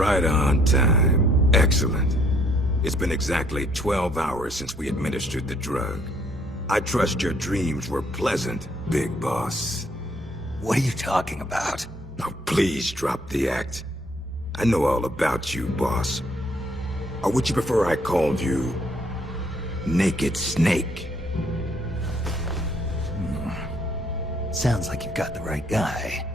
Right on time. Excellent. It's been exactly 12 hours since we administered the drug. I trust your dreams were pleasant, Big Boss. What are you talking about? Oh, please drop the act. I know all about you, boss. Or would you prefer I called you... Naked Snake? Sounds like you've got the right guy.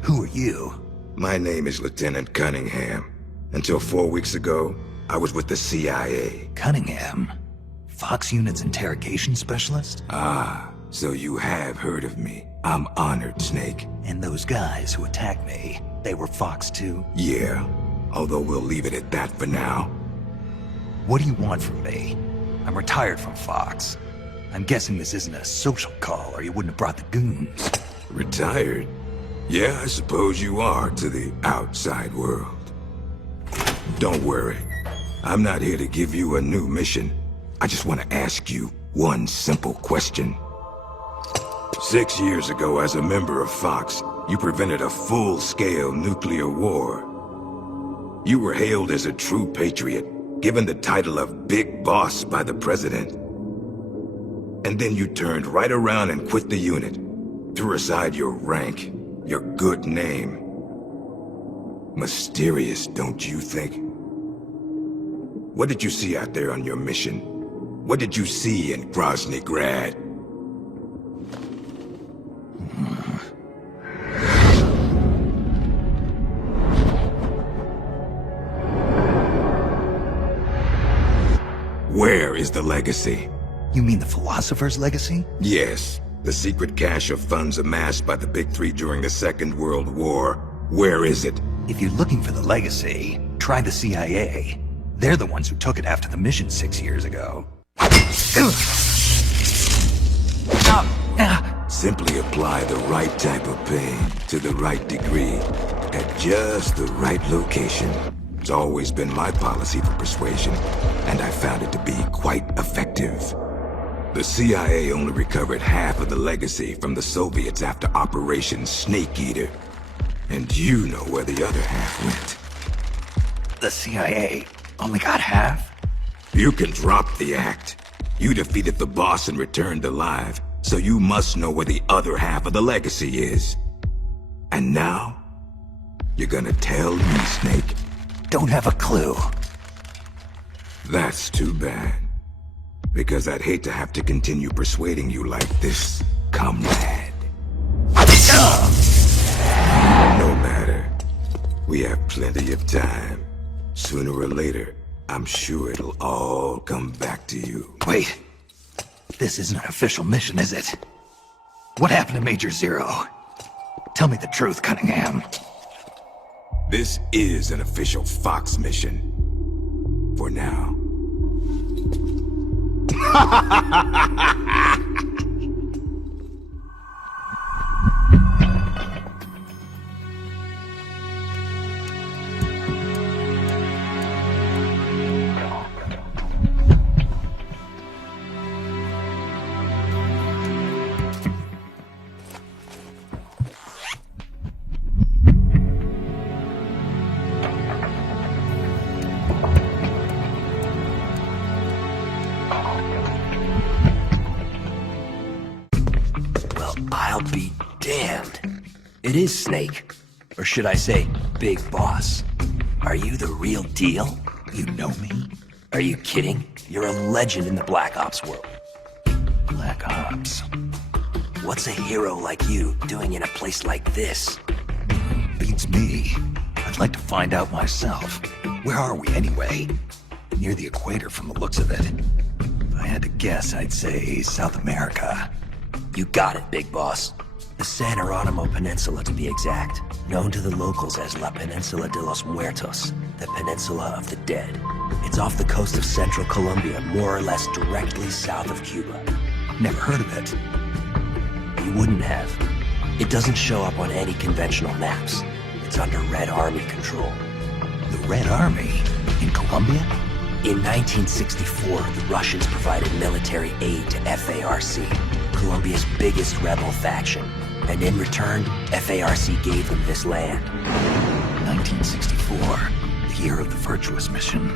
Who are you? My name is Lieutenant Cunningham. Until 4 weeks ago, I was with the CIA. Cunningham? Fox Unit's interrogation specialist? Ah, so you have heard of me. I'm honored, Snake. And those guys who attacked me, they were Fox too? Yeah, although we'll leave it at that for now. What do you want from me? I'm retired from Fox. I'm guessing this isn't a social call, or you wouldn't have brought the goons. Retired? Yeah, I suppose you are to the outside world. Don't worry. I'm not here to give you a new mission. I just want to ask you one simple question. 6 years ago, as a member of Fox, you prevented a full-scale nuclear war. You were hailed as a true patriot, given the title of Big Boss by the President. And then you turned right around and quit the unit, threw aside your rank, your good name. Mysterious, don't you think? What did you see out there on your mission? What did you see in Grozny Grad? Where is the legacy? You mean the Philosopher's Legacy? Yes, the secret cache of funds amassed by the Big Three during the Second World War. Where is it? If you're looking for the legacy, try the CIA. They're the ones who took it after the mission 6 years ago. Simply apply the right type of pain to the right degree at just the right location. It's always been my policy for persuasion, and I found it to be quite effective. The CIA only recovered half of the legacy from the Soviets after Operation Snake Eater. And you know where the other half went. The CIA only got half? You can drop the act. You defeated the boss and returned alive, so you must know where the other half of the legacy is. And now, you're gonna tell me, Snake? Don't have a clue. That's too bad. Because I'd hate to have to continue persuading you like this, comrade. No matter. We have plenty of time. Sooner or later, I'm sure it'll all come back to you. Wait. This isn't an official mission, is it? What happened to Major Zero? Tell me the truth, Cunningham. This is an official Fox mission. For now. I'll be damned. It is Snake. Or should I say, Big Boss. Are you the real deal? You know me? Are you kidding? You're a legend in the Black Ops world. Black Ops? What's a hero like you doing in a place like this? Beats me. I'd like to find out myself. Where are we anyway? Near the equator from the looks of it. If I had to guess, I'd say South America. You got it, Big Boss. The San Geronimo Peninsula, to be exact. Known to the locals as La Peninsula de los Muertos, the Peninsula of the Dead. It's off the coast of central Colombia, more or less directly south of Cuba. Never heard of it. You wouldn't have. It doesn't show up on any conventional maps. It's under Red Army control. The Red Army? In Colombia? In 1964, the Russians provided military aid to FARC, Colombia's biggest rebel faction. And in return, FARC gave them this land. 1964, the year of the Virtuous mission.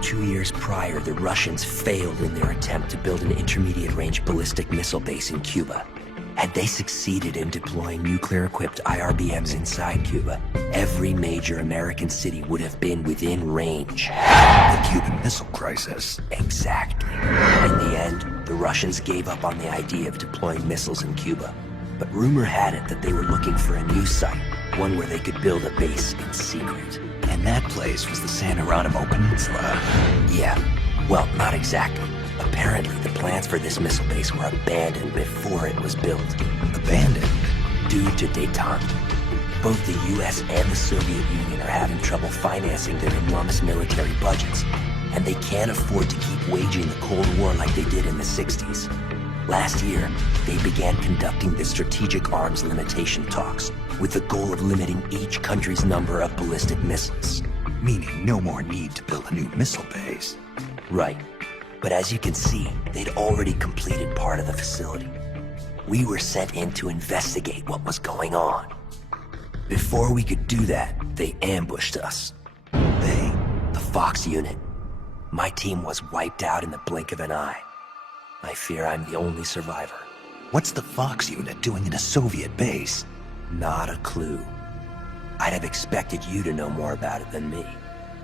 2 years prior, the Russians failed in their attempt to build an intermediate-range ballistic missile base in Cuba. Had they succeeded in deploying nuclear-equipped IRBMs inside Cuba, every major American city would have been within range. The Cuban Missile Crisis. Exactly. In the end, the Russians gave up on the idea of deploying missiles in Cuba. But rumor had it that they were looking for a new site, one where they could build a base in secret. And that place was the San Geronimo Peninsula. Yeah, well, not exactly. Apparently, the plans for this missile base were abandoned before it was built. Abandoned? Due to détente. Both the US and the Soviet Union are having trouble financing their enormous military budgets, and they can't afford to keep waging the Cold War like they did in the 60s. Last year, they began conducting the Strategic Arms Limitation talks, with the goal of limiting each country's number of ballistic missiles. Meaning no more need to build a new missile base. Right. But as you can see, they'd already completed part of the facility. We were sent in to investigate what was going on. Before we could do that, they ambushed us. They? The Fox unit. My team was wiped out in the blink of an eye. I fear I'm the only survivor. What's the Fox unit doing in a Soviet base? Not a clue. I'd have expected you to know more about it than me.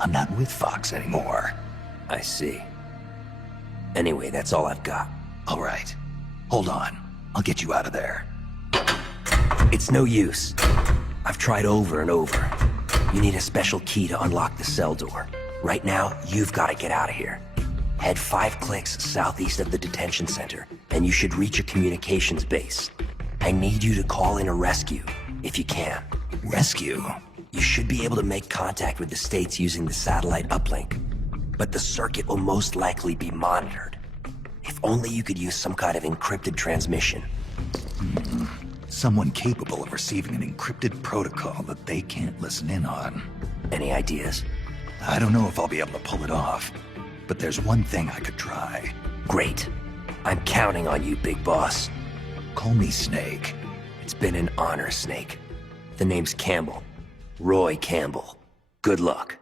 I'm not with Fox anymore. I see. Anyway, that's all I've got. All right. Hold on. I'll get you out of there. It's no use. I've tried over and over. You need a special key to unlock the cell door. Right now, you've got to get out of here. Head 5 clicks southeast of the detention center, and you should reach a communications base. I need you to call in a rescue, if you can. Rescue? You should be able to make contact with the States using the satellite uplink, but the circuit will most likely be monitored. If only you could use some kind of encrypted transmission. Someone capable of receiving an encrypted protocol that they can't listen in on. Any ideas? I don't know if I'll be able to pull it off, but there's one thing I could try. Great. I'm counting on you, Big Boss. Call me Snake. It's been an honor, Snake. The name's Campbell. Roy Campbell. Good luck.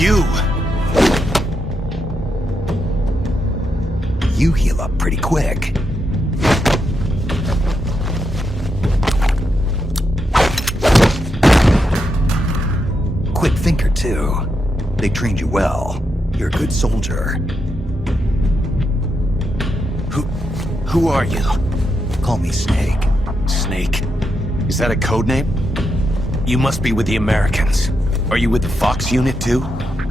You! You heal up pretty quick. Quick thinker, too. They trained you well. You're a good soldier. Who are you? Call me Snake. Snake? Is that a code name? You must be with the Americans. Are you with the Fox unit too?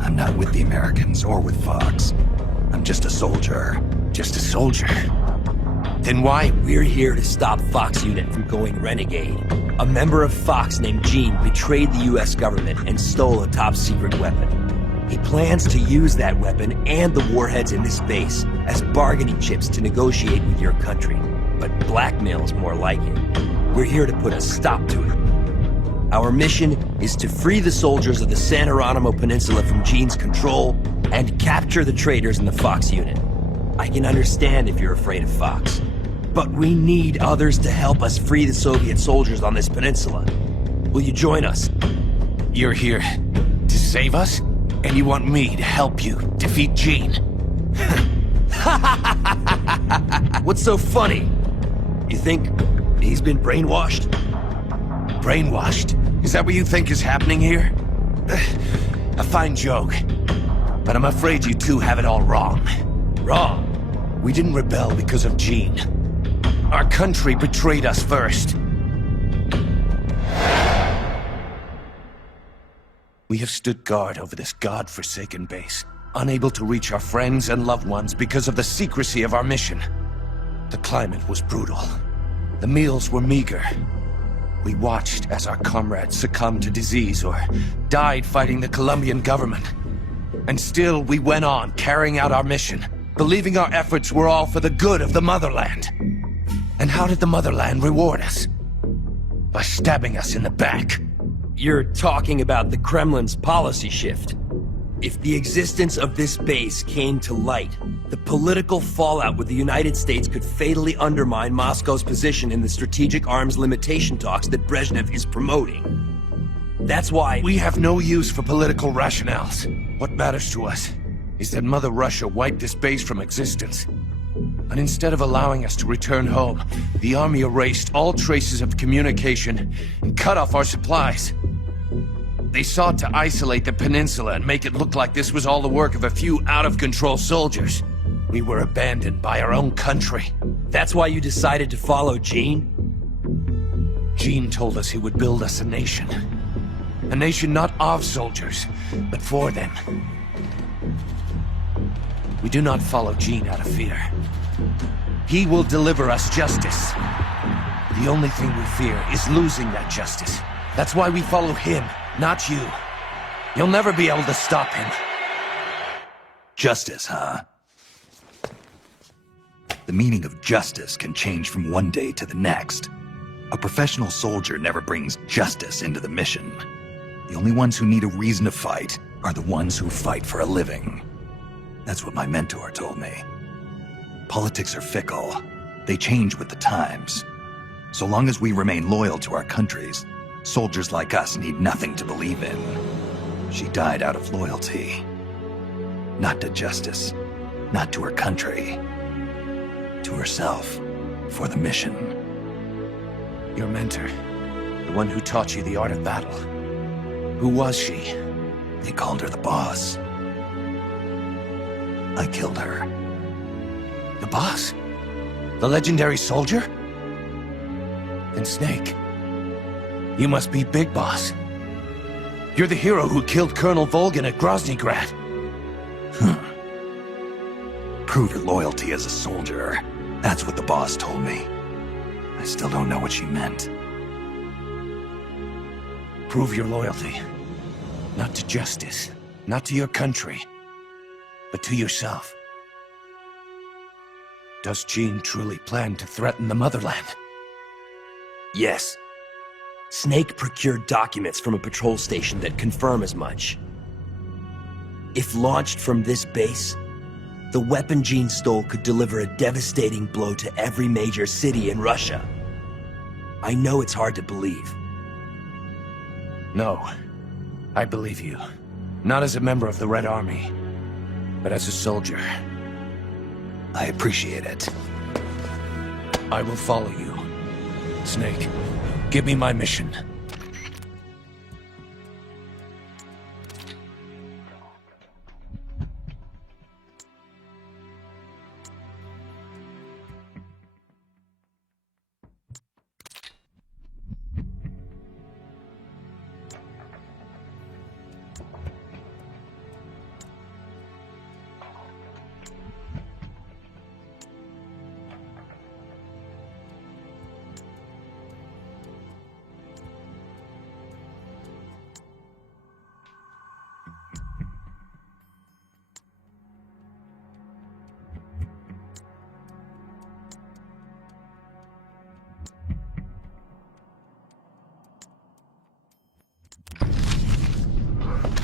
I'm not with the Americans or with Fox. I'm just a soldier. Just a soldier. Then why? We're here to stop Fox Unit from going renegade. A member of Fox named Gene betrayed the US government and stole a top-secret weapon. He plans to use that weapon and the warheads in this base as bargaining chips to negotiate with your country. But blackmail's more like it. We're here to put a stop to it. Our mission is to free the soldiers of the San Geronimo Peninsula from Gene's control and capture the traitors in the Fox unit. I can understand if you're afraid of Fox, but we need others to help us free the Soviet soldiers on this peninsula. Will you join us? You're here to save us? And you want me to help you defeat Gene? What's so funny? You think he's been brainwashed? Brainwashed? Is that what you think is happening here? A fine joke. But I'm afraid you two have it all wrong. Wrong. We didn't rebel because of Gene. Our country betrayed us first. We have stood guard over this god-forsaken base, unable to reach our friends and loved ones because of the secrecy of our mission. The climate was brutal. The meals were meager. We watched as our comrades succumbed to disease or died fighting the Colombian government. And still, we went on carrying out our mission, believing our efforts were all for the good of the motherland. And how did the motherland reward us? By stabbing us in the back. You're talking about the Kremlin's policy shift. If the existence of this base came to light, the political fallout with the United States could fatally undermine Moscow's position in the strategic arms limitation talks that Brezhnev is promoting. That's why We have no use for political rationales. What matters to us is that Mother Russia wiped this base from existence. And instead of allowing us to return home, the army erased all traces of communication and cut off our supplies. They sought to isolate the peninsula and make it look like this was all the work of a few out-of-control soldiers. We were abandoned by our own country. That's why you decided to follow Gene? Gene told us he would build us a nation. A nation not of soldiers, but for them. We do not follow Gene out of fear. He will deliver us justice. The only thing we fear is losing that justice. That's why we follow him, not you. You'll never be able to stop him. Justice, huh? The meaning of justice can change from one day to the next. A professional soldier never brings justice into the mission. The only ones who need a reason to fight are the ones who fight for a living. That's what my mentor told me. Politics are fickle. They change with the times. So long as we remain loyal to our countries, soldiers like us need nothing to believe in. She died out of loyalty. Not to justice, not to her country. To herself, for the mission. Your mentor, the one who taught you the art of battle. Who was she? They called her the boss. I killed her. The boss? The legendary soldier? Then Snake, you must be Big Boss. You're the hero who killed Colonel Volgin at Groznygrad. Prove your loyalty as a soldier. That's what the boss told me. I still don't know what she meant. Prove your loyalty. Not to justice, not to your country, but to yourself. Does Gene truly plan to threaten the motherland? Yes. Snake procured documents from a patrol station that confirm as much. If launched from this base, the weapon Gene stole could deliver a devastating blow to every major city in Russia. I know it's hard to believe. No, I believe you. Not as a member of the Red Army, but as a soldier. I appreciate it. I will follow you. Snake, give me my mission.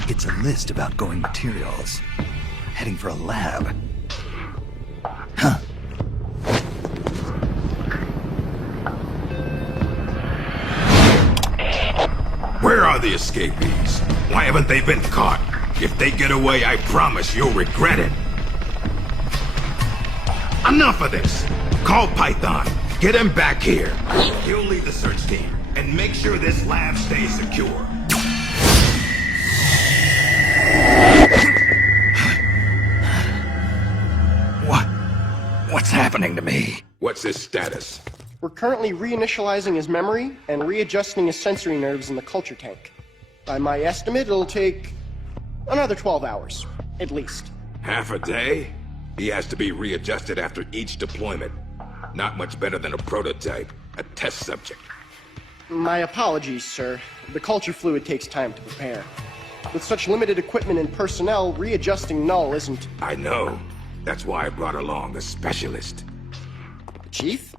It's a list of outgoing materials. Heading for a lab. Huh. Where are the escapees? Why haven't they been caught? If they get away, I promise you'll regret it. Enough of this! Call Python. Get him back here. He'll lead the search team. And make sure this lab stays secure. What's happening to me? What's his status? We're currently reinitializing his memory and readjusting his sensory nerves in the culture tank. By my estimate, it'll take another 12 hours, at least. Half a day? He has to be readjusted after each deployment. Not much better than a prototype, a test subject. My apologies, sir. The culture fluid takes time to prepare. With such limited equipment and personnel, readjusting Null isn't... I know. That's why I brought along a specialist. The Chief?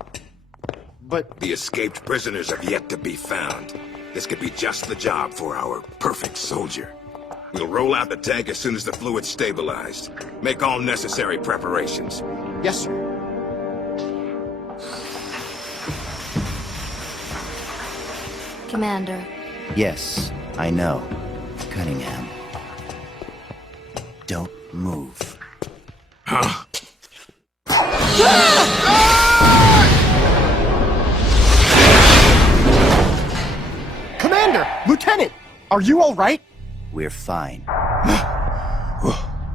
But... The escaped prisoners have yet to be found. This could be just the job for our perfect soldier. We'll roll out the tank as soon as the fluid's stabilized. Make all necessary preparations. Yes, sir. Commander. Yes, I know. Cunningham. Don't move. Huh? Commander! Lieutenant! Are you all right? We're fine.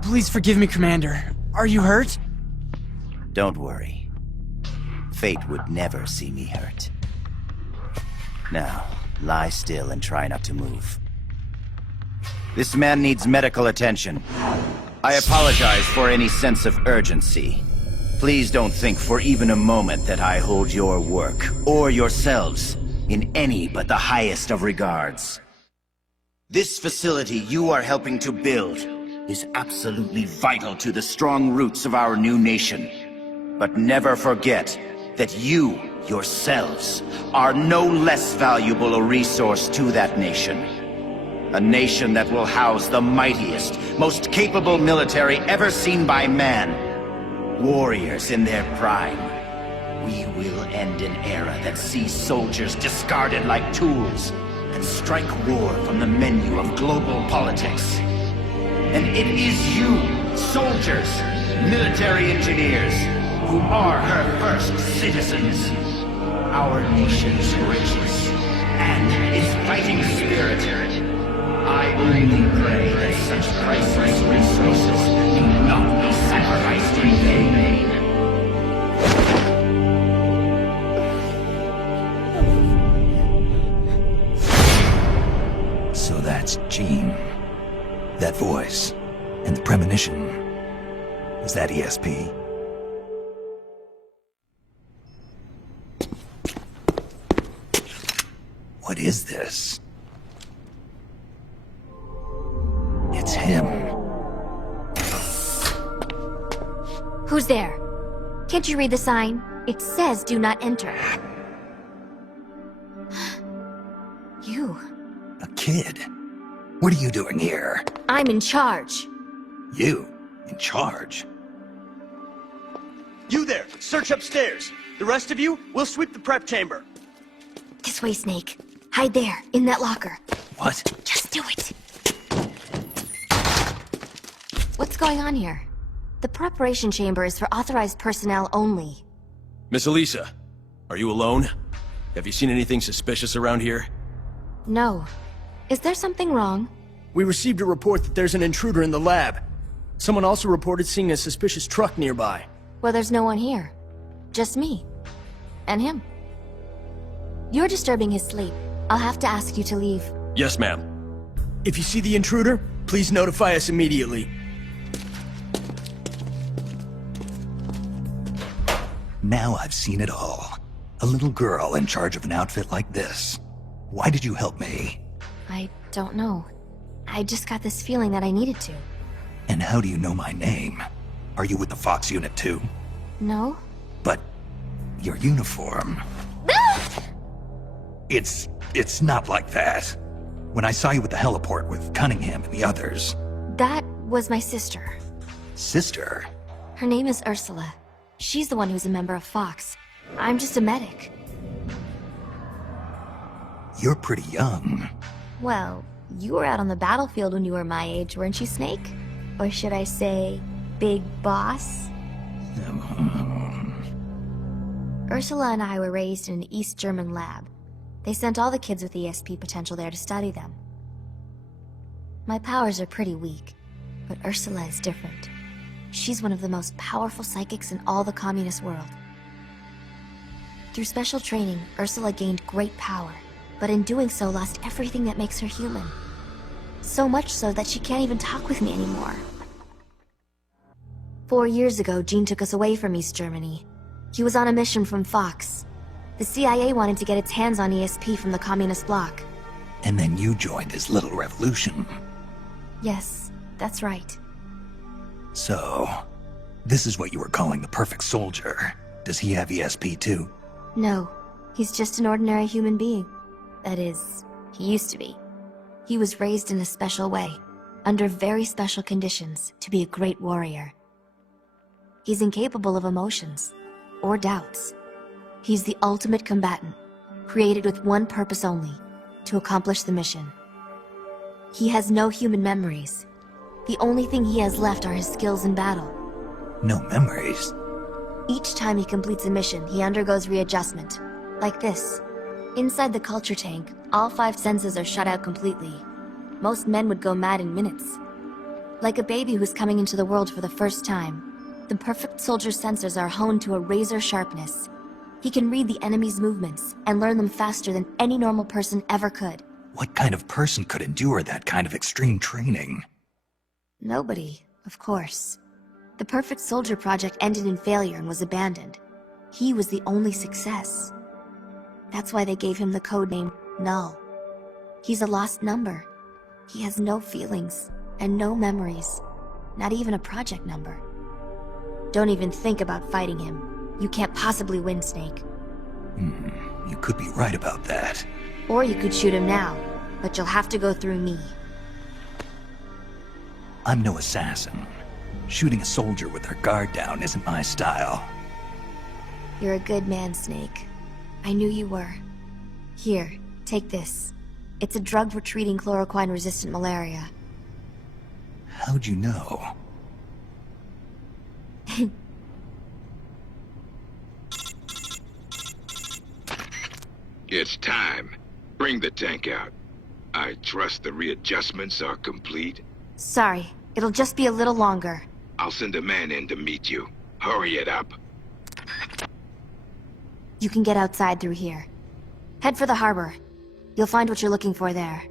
Please forgive me, Commander. Are you hurt? Don't worry. Fate would never see me hurt. Now, lie still and try not to move. This man needs medical attention. I apologize for any sense of urgency. Please don't think for even a moment that I hold your work, or yourselves, in any but the highest of regards. This facility you are helping to build is absolutely vital to the strong roots of our new nation. But never forget that you, yourselves, are no less valuable a resource to that nation. A nation that will house the mightiest, most capable military ever seen by man. Warriors in their prime. We will end an era that sees soldiers discarded like tools and strike war from the menu of global politics. And it is you, soldiers, military engineers, who are her first citizens. Our nation's riches and its fighting spirit. I only pray that such priceless resources do not be sacrificed in vain. So that's Jean. That voice. And the premonition. Is that ESP? What is this? It's him. Who's there? Can't you read the sign? It says do not enter. You. A kid. What are you doing here? I'm in charge. You? In charge? You there! Search upstairs! The rest of you, we'll sweep the prep chamber. This way, Snake. Hide there, in that locker. What? Just do it. going on here? The preparation chamber is for authorized personnel only. Miss Elisa, are you alone? Have you seen anything suspicious around here? No. Is there something wrong? We received a report that there's an intruder in the lab. Someone also reported seeing a suspicious truck nearby. Well, there's no one here. Just me. And him. You're disturbing his sleep. I'll have to ask you to leave. Yes, ma'am. If you see the intruder, please notify us immediately. Now I've seen it all. A little girl in charge of an outfit like this. Why did you help me? I don't know. I just got this feeling that I needed to. And how do you know my name? Are you with the Fox unit too? No? But your uniform... It's not like that. When I saw you at the heliport with Cunningham and the others... That was my sister. Sister? Her name is Ursula. She's the one who's a member of Fox. I'm just a medic. You're pretty young. Well, you were out on the battlefield when you were my age, weren't you, Snake? Or should I say, Big Boss? Ursula and I were raised in an East German lab. They sent all the kids with ESP potential there to study them. My powers are pretty weak, but Ursula is different. She's one of the most powerful psychics in all the communist world. Through special training, Ursula gained great power, but in doing so lost everything that makes her human. So much so that she can't even talk with me anymore. 4 years ago, Gene took us away from East Germany. He was on a mission from Fox. The CIA wanted to get its hands on ESP from the communist bloc. And then you joined this little revolution. Yes, that's right. So, this is what you were calling the perfect soldier. Does he have ESP too? No, he's just an ordinary human being. That is, he used to be. He was raised in a special way, under very special conditions, to be a great warrior. He's incapable of emotions, or doubts. He's the ultimate combatant, created with one purpose only, to accomplish the mission. He has no human memories. The only thing he has left are his skills in battle. No memories? Each time he completes a mission, he undergoes readjustment. Like this. Inside the culture tank, all 5 senses are shut out completely. Most men would go mad in minutes. Like a baby who's coming into the world for the first time, the perfect soldier's sensors are honed to a razor sharpness. He can read the enemy's movements and learn them faster than any normal person ever could. What kind of person could endure that kind of extreme training? Nobody, of course. The Perfect Soldier project ended in failure and was abandoned. He was the only success. That's why they gave him the codename Null. He's a lost number. He has no feelings and no memories, not even a project number. Don't even think about fighting him. You can't possibly win, Snake. You could be right about that. Or you could shoot him now, but you'll have to go through me. I'm no assassin. Shooting a soldier with their guard down isn't my style. You're a good man, Snake. I knew you were. Here, take this. It's a drug for treating chloroquine-resistant malaria. How'd you know? It's time. Bring the tank out. I trust the readjustments are complete. Sorry, it'll just be a little longer. I'll send a man in to meet you. Hurry it up. You can get outside through here. Head for the harbor. You'll find what you're looking for there.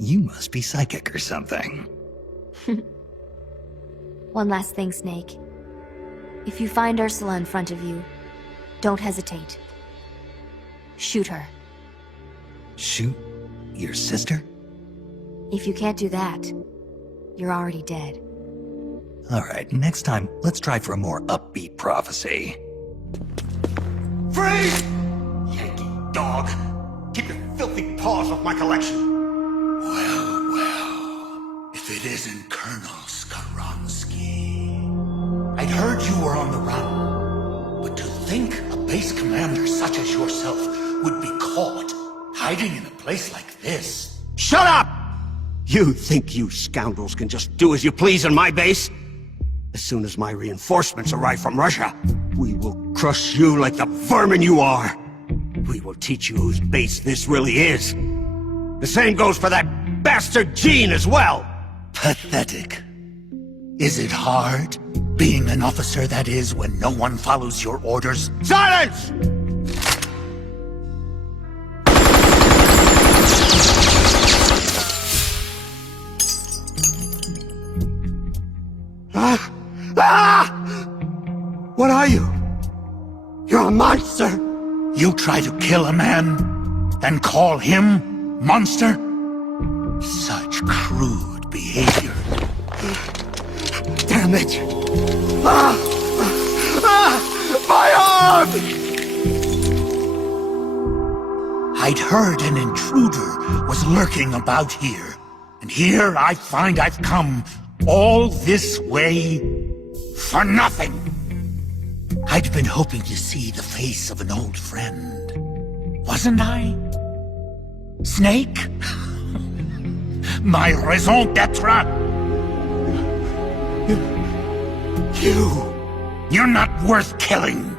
You must be psychic or something. One last thing, Snake. If you find Ursula in front of you, don't hesitate. Shoot her. Shoot your sister? If you can't do that, you're already dead. Alright, next time, let's try for a more upbeat prophecy. Freeze! Yankee dog! Keep your filthy paws off my collection! Well, if it isn't Colonel Skaronsky. I'd heard you were on the run, but to think a base commander such as yourself would be caught hiding in a place like this. Shut up! You think you scoundrels can just do as you please on my base? As soon as my reinforcements arrive from Russia, we will crush you like the vermin you are. We will teach you whose base this really is. The same goes for that bastard Gene as well. Pathetic. Is it hard, being an officer that is, when no one follows your orders? Silence! What are you? You're a monster! You try to kill a man, then call him monster? Such crude behavior. Damn it! My arm! I'd heard an intruder was lurking about here, and here I find I've come all this way for nothing. I'd been hoping to see the face of an old friend, wasn't I? Snake? My raison d'etre? You're not worth killing.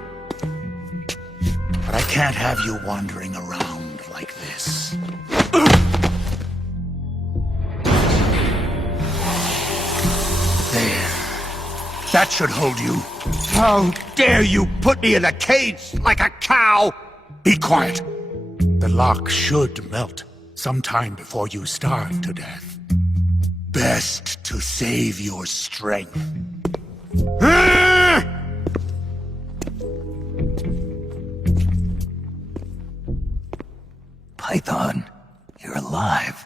But I can't have you wandering around like this. There. That should hold you. How dare you put me in a cage like a cow! Be quiet. The lock should melt sometime before you starve to death. Best to save your strength. Python, you're alive.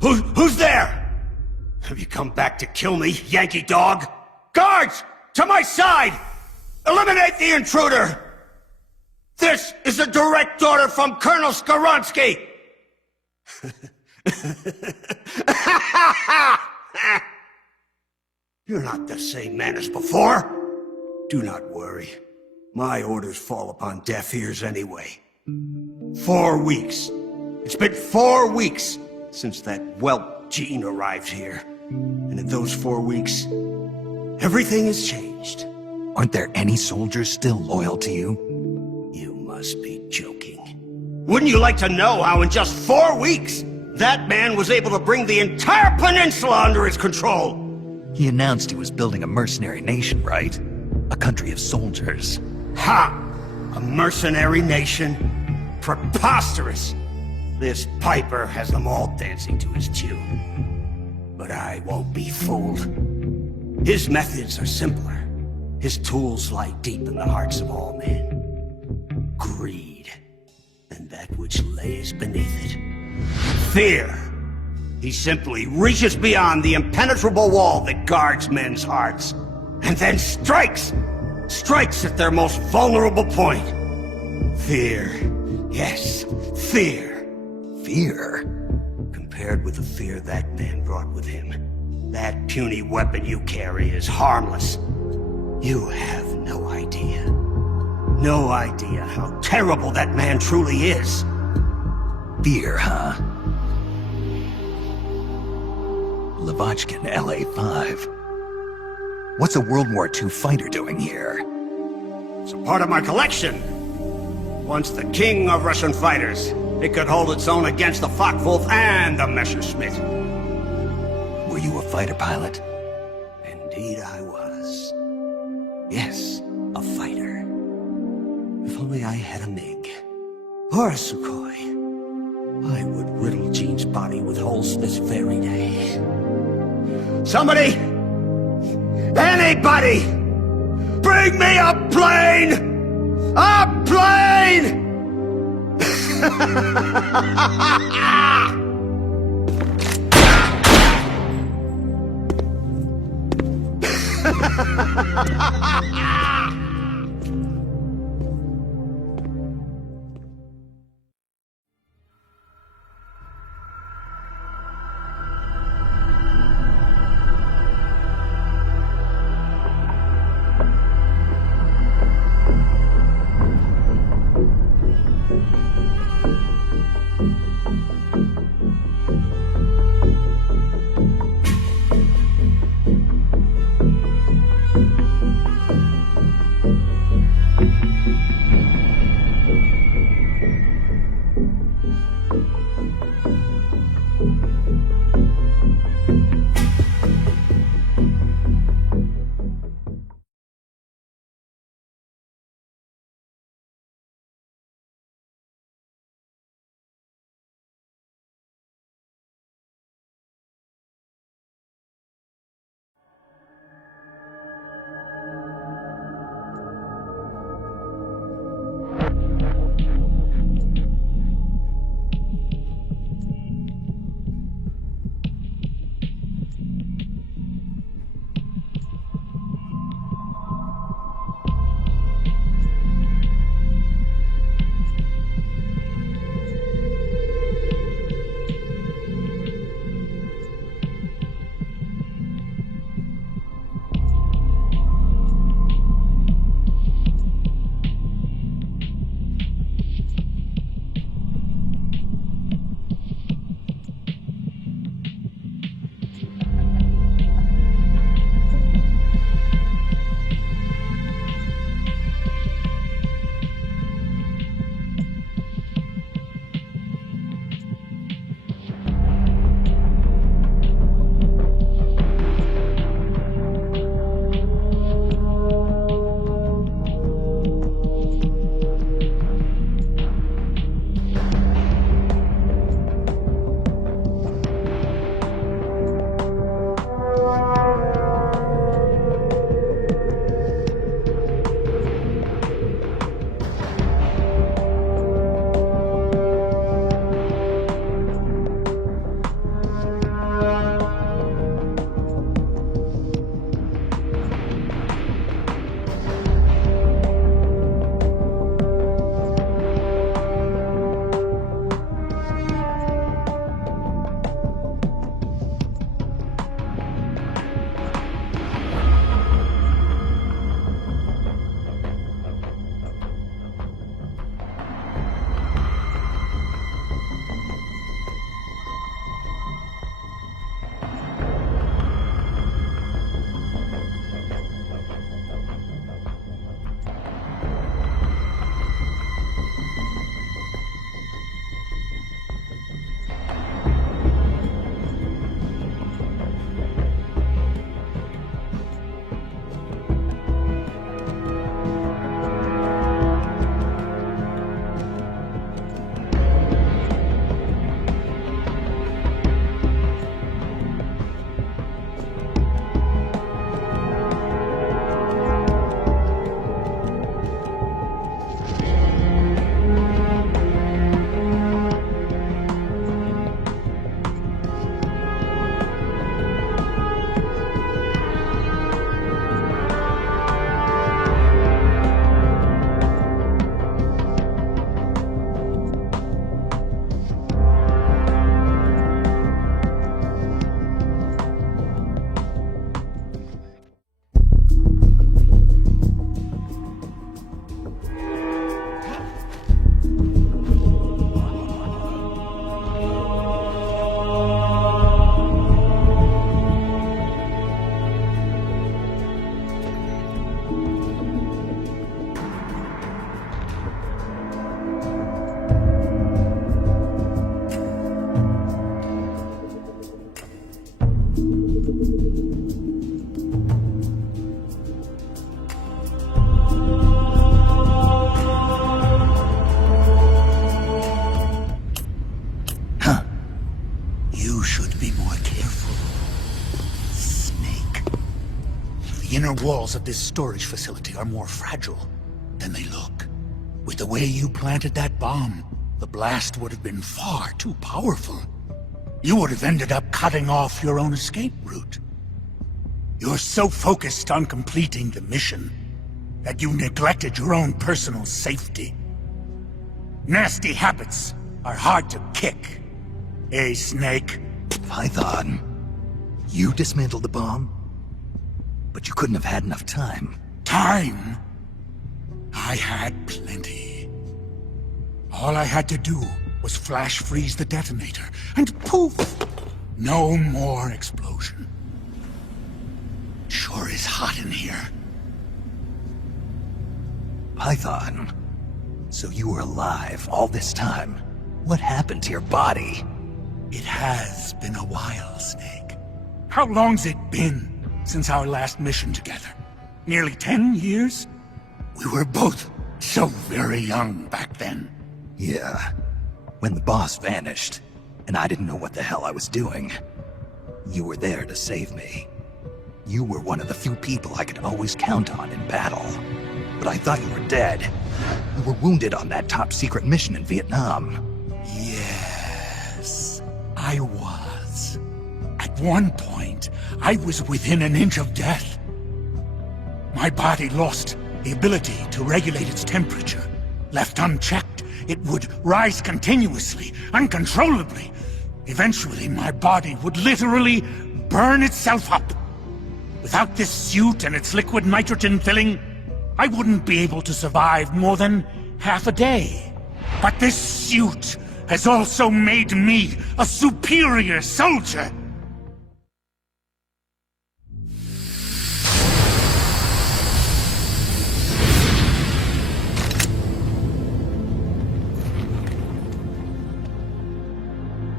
Who's there? Have you come back to kill me, Yankee dog? Guards! To my side! Eliminate the intruder! This is a direct order from Colonel Skaronsky! You're not the same man as before. Do not worry. My orders fall upon deaf ears anyway. 4 weeks. It's been 4 weeks since that whelp Gene arrived here. And in those 4 weeks, everything has changed. Aren't there any soldiers still loyal to you? You must be joking. Wouldn't you like to know how in just 4 weeks, that man was able to bring the entire peninsula under his control? He announced he was building a mercenary nation, right? A country of soldiers. Ha! A mercenary nation? Preposterous! This Piper has them all dancing to his tune. But I won't be fooled. His methods are simpler. His tools lie deep in the hearts of all men. Greed, and that which lays beneath it. Fear. He simply reaches beyond the impenetrable wall that guards men's hearts, and then strikes! Strikes at their most vulnerable point. Fear. Yes, fear. Fear? Compared with the fear that man brought with him, that puny weapon you carry is harmless. You have no idea. No idea how terrible that man truly is. Fear, huh? Lavochkin, LA-5. What's a World War II fighter doing here? It's a part of my collection. Once the king of Russian fighters, it could hold its own against the Focke-Wulf and the Messerschmitt. Were you a fighter pilot? Indeed I was. Yes, a fighter. If only I had a MiG. Or a Sukhoi. I would riddle Gene's body with holes this very day. Somebody! Anybody! Bring me a plane! A plane! should be more careful, Snake. The inner walls of this storage facility are more fragile than they look. With the way you planted that bomb, the blast would have been far too powerful. You would have ended up cutting off your own escape route. You're so focused on completing the mission that you neglected your own personal safety. Nasty habits are hard to kick, eh, Snake? Python, you dismantled the bomb? But you couldn't have had enough time. Time? I had plenty. All I had to do was flash freeze the detonator, and poof! No more explosion. Sure is hot in here. Python, so you were alive all this time. What happened to your body? It has been a while, Snake. How long's it been since our last mission together? Nearly 10 years? We were both so very young back then. Yeah. When the boss vanished, and I didn't know what the hell I was doing, you were there to save me. You were one of the few people I could always count on in battle. But I thought you were dead. You were wounded on that top-secret mission in Vietnam. Yes, I was. At one point, I was within an inch of death. My body lost the ability to regulate its temperature. Left unchecked, it would rise continuously, uncontrollably. Eventually, my body would literally burn itself up. Without this suit and its liquid nitrogen filling, I wouldn't be able to survive more than half a day. But this suit has also made me a superior soldier.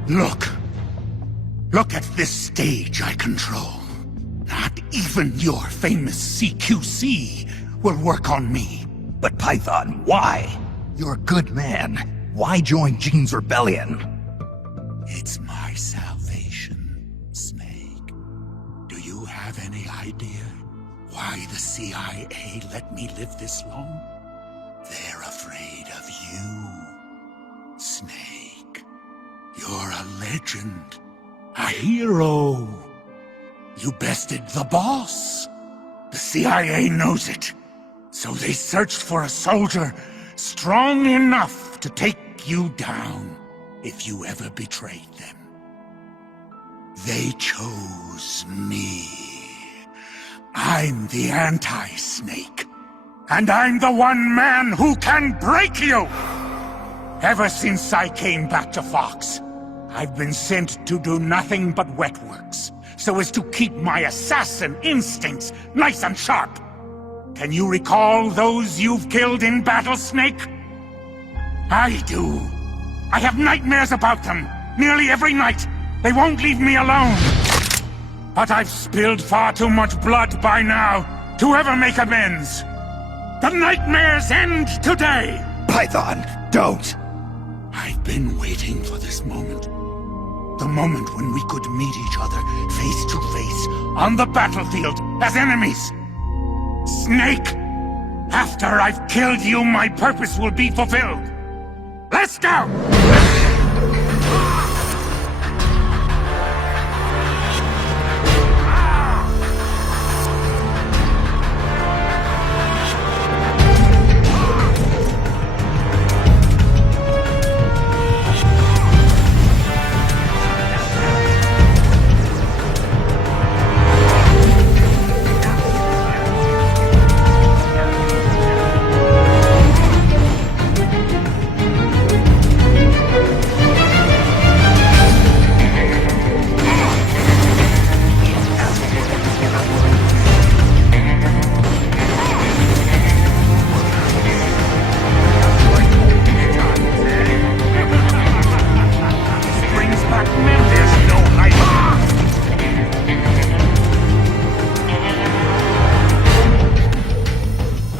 Look. Look at this stage I control. Not even your famous CQC will work on me. But Python, why? You're a good man. Why join Gene's rebellion? It's my salvation, Snake. Do you have any idea why the CIA let me live this long? They're afraid of you, Snake. You're a legend. A hero. You bested the boss. The CIA knows it. So they searched for a soldier strong enough to take you down if you ever betrayed them. They chose me. I'm the anti-Snake. And I'm the one man who can break you! Ever since I came back to Fox, I've been sent to do nothing but wet works, so as to keep my assassin instincts nice and sharp. Can you recall those you've killed in battle, Snake? I do. I have nightmares about them, nearly every night. They won't leave me alone. But I've spilled far too much blood by now to ever make amends. The nightmares end today! Python, don't! I've been waiting for this moment. The moment when we could meet each other face to face on the battlefield as enemies. Snake, after I've killed you, my purpose will be fulfilled. Let's go!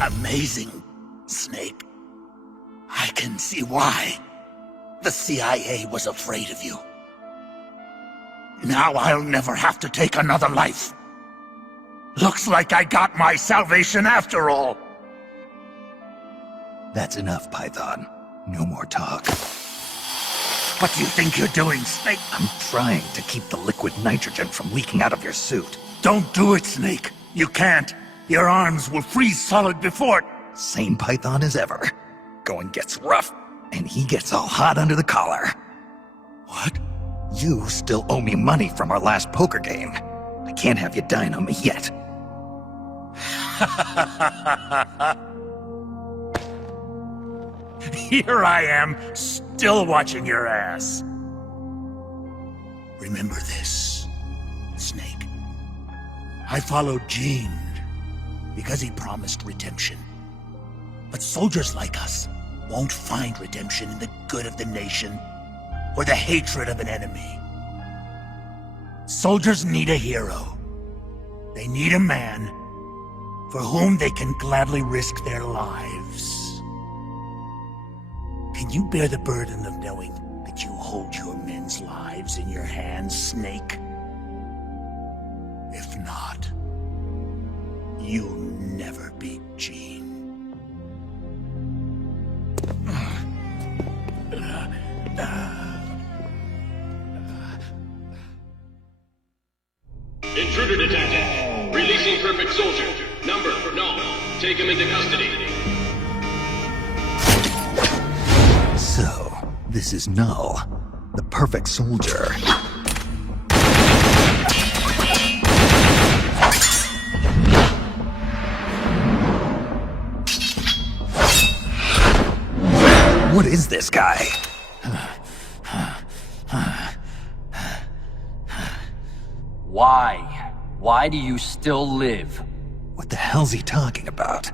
Amazing, Snake. I can see why the CIA was afraid of you. Now I'll never have to take another life. Looks like I got my salvation after all. That's enough, Python. No more talk. What do you think you're doing, Snake? I'm trying to keep the liquid nitrogen from leaking out of your suit. Don't do it, Snake. You can't. Your arms will freeze solid before it. Same Python as ever. Going gets rough, and he gets all hot under the collar. What? You still owe me money from our last poker game. I can't have you dying on me yet. Here I am, still watching your ass. Remember this, Snake. I followed Gene because he promised redemption. But soldiers like us won't find redemption in the good of the nation or the hatred of an enemy. Soldiers need a hero. They need a man for whom they can gladly risk their lives. Can you bear the burden of knowing that you hold your men's lives in your hands, Snake? If not, you'll never beat Gene. Intruder detected. Releasing Perfect Soldier. Number, no. Take him into custody. So, this is Null, the Perfect Soldier. What is this guy? Why? Why do you still live? What the hell's he talking about?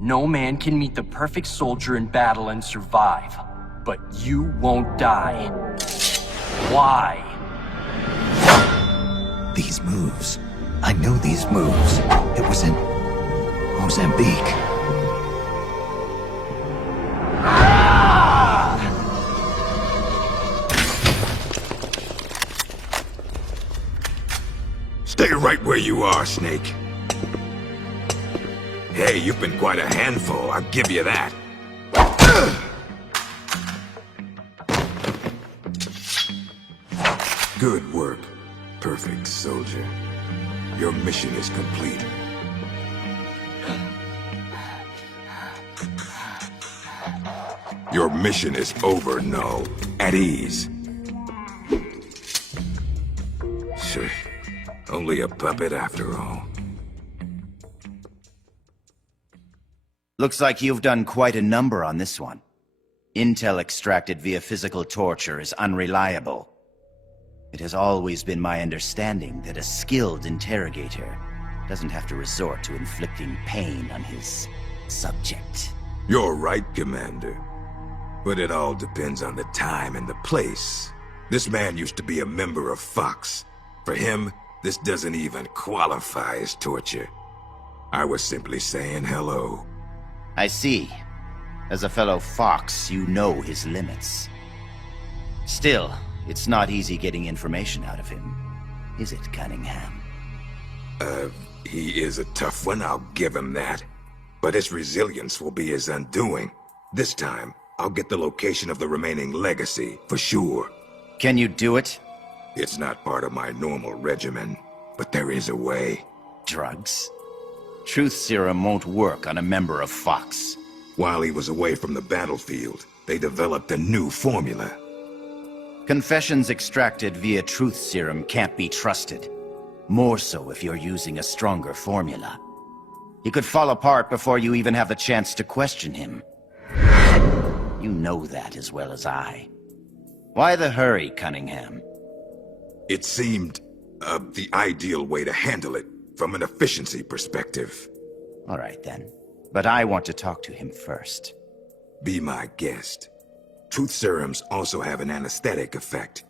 No man can meet the perfect soldier in battle and survive. But you won't die. Why? These moves. I know these moves. It was in Mozambique. Stay right where you are, Snake. Hey, you've been quite a handful, I'll give you that. Good work, Perfect Soldier. Your mission is complete. Your mission is over, Null. At ease. Sure. Only a puppet after all. Looks like you've done quite a number on this one. Intel extracted via physical torture is unreliable. It has always been my understanding that a skilled interrogator doesn't have to resort to inflicting pain on his subject. You're right, Commander. But it all depends on the time and the place. This man used to be a member of Fox. For him, this doesn't even qualify as torture. I was simply saying hello. I see. As a fellow Fox, you know his limits. Still, it's not easy getting information out of him, is it, Cunningham? He is a tough one, I'll give him that. But his resilience will be his undoing. This time, I'll get the location of the remaining legacy, for sure. Can you do it? It's not part of my normal regimen, but there is a way. Drugs? Truth serum won't work on a member of Fox. While he was away from the battlefield, they developed a new formula. Confessions extracted via truth serum can't be trusted. More so if you're using a stronger formula. He could fall apart before you even have the chance to question him. You know that as well as I. Why the hurry, Cunningham? It seemed the ideal way to handle it, from an efficiency perspective. All right, then. But I want to talk to him first. Be my guest. Truth serums also have an anesthetic effect.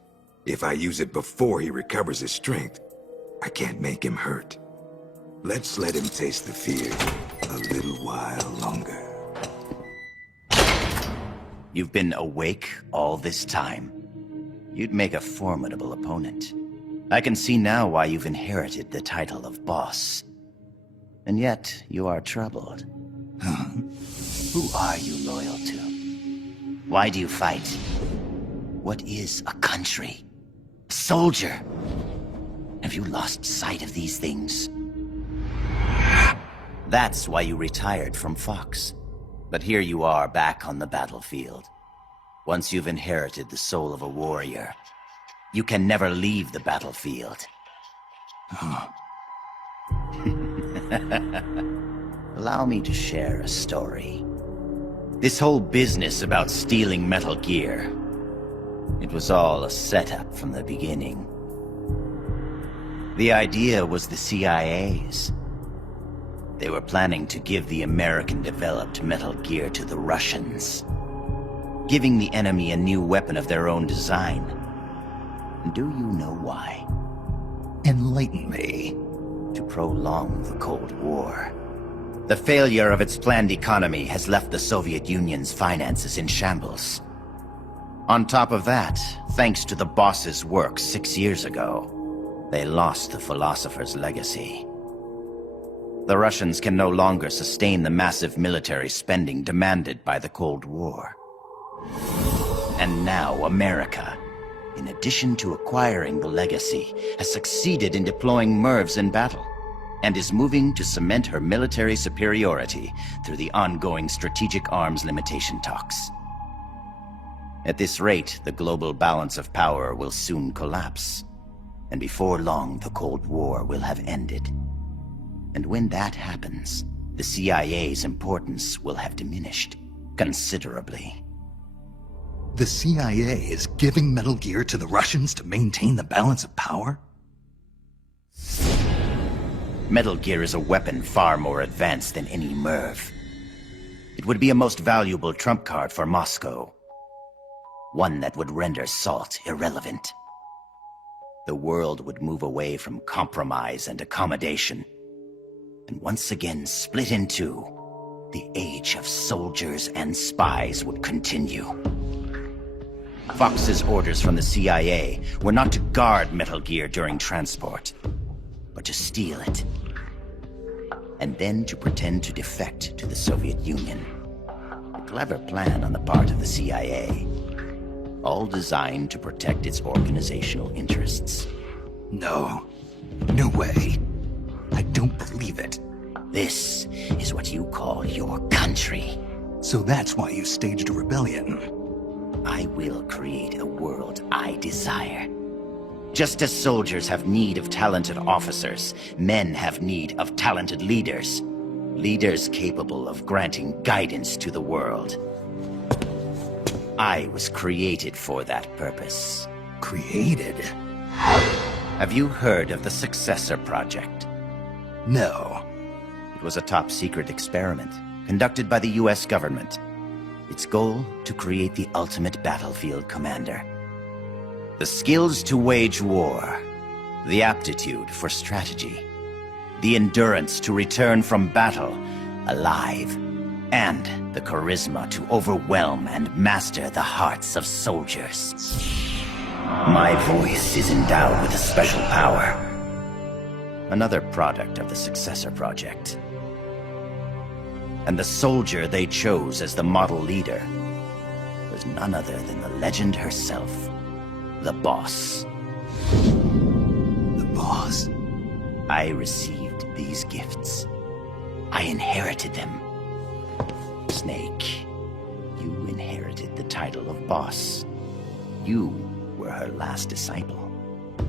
If I use it before he recovers his strength, I can't make him hurt. Let's let him taste the fear a little while longer. You've been awake all this time. You'd make a formidable opponent. I can see now why you've inherited the title of boss. And yet, you are troubled. Who are you loyal to? Why do you fight? What is a country? A soldier? Have you lost sight of these things? That's why you retired from Fox. But here you are back on the battlefield. Once you've inherited the soul of a warrior, you can never leave the battlefield. Allow me to share a story. This whole business about stealing Metal Gear, it was all a setup from the beginning. The idea was the CIA's. They were planning to give the American-developed Metal Gear to the Russians, giving the enemy a new weapon of their own design. Do you know why? Enlighten me. To prolong the Cold War. The failure of its planned economy has left the Soviet Union's finances in shambles. On top of that, thanks to the boss's work 6 years ago, they lost the philosopher's legacy. The Russians can no longer sustain the massive military spending demanded by the Cold War. And now America, in addition to acquiring the legacy, has succeeded in deploying MIRVs in battle, and is moving to cement her military superiority through the ongoing strategic arms limitation talks. At this rate, the global balance of power will soon collapse, and before long the Cold War will have ended. And when that happens, the CIA's importance will have diminished considerably. The CIA is giving Metal Gear to the Russians to maintain the balance of power? Metal Gear is a weapon far more advanced than any MIRV. It would be a most valuable trump card for Moscow. One that would render SALT irrelevant. The world would move away from compromise and accommodation, and once again split in two. The age of soldiers and spies would continue. Fox's orders from the CIA were not to guard Metal Gear during transport, but to steal it, and then to pretend to defect to the Soviet Union. A clever plan on the part of the CIA, all designed to protect its organizational interests. No. No way. I don't believe it. This is what you call your country. So that's why you staged a rebellion. I will create a world I desire. Just as soldiers have need of talented officers, men have need of talented leaders. Leaders capable of granting guidance to the world. I was created for that purpose. Created? Have you heard of the Successor Project? No. It was a top-secret experiment conducted by the US government. Its goal, to create the ultimate battlefield commander. The skills to wage war, the aptitude for strategy, the endurance to return from battle alive, and the charisma to overwhelm and master the hearts of soldiers. My voice is endowed with a special power. Another product of the Successor Project. And the soldier they chose as the model leader was none other than the legend herself, the Boss. The Boss? I received these gifts. I inherited them. Snake, you inherited the title of Boss. You were her last disciple.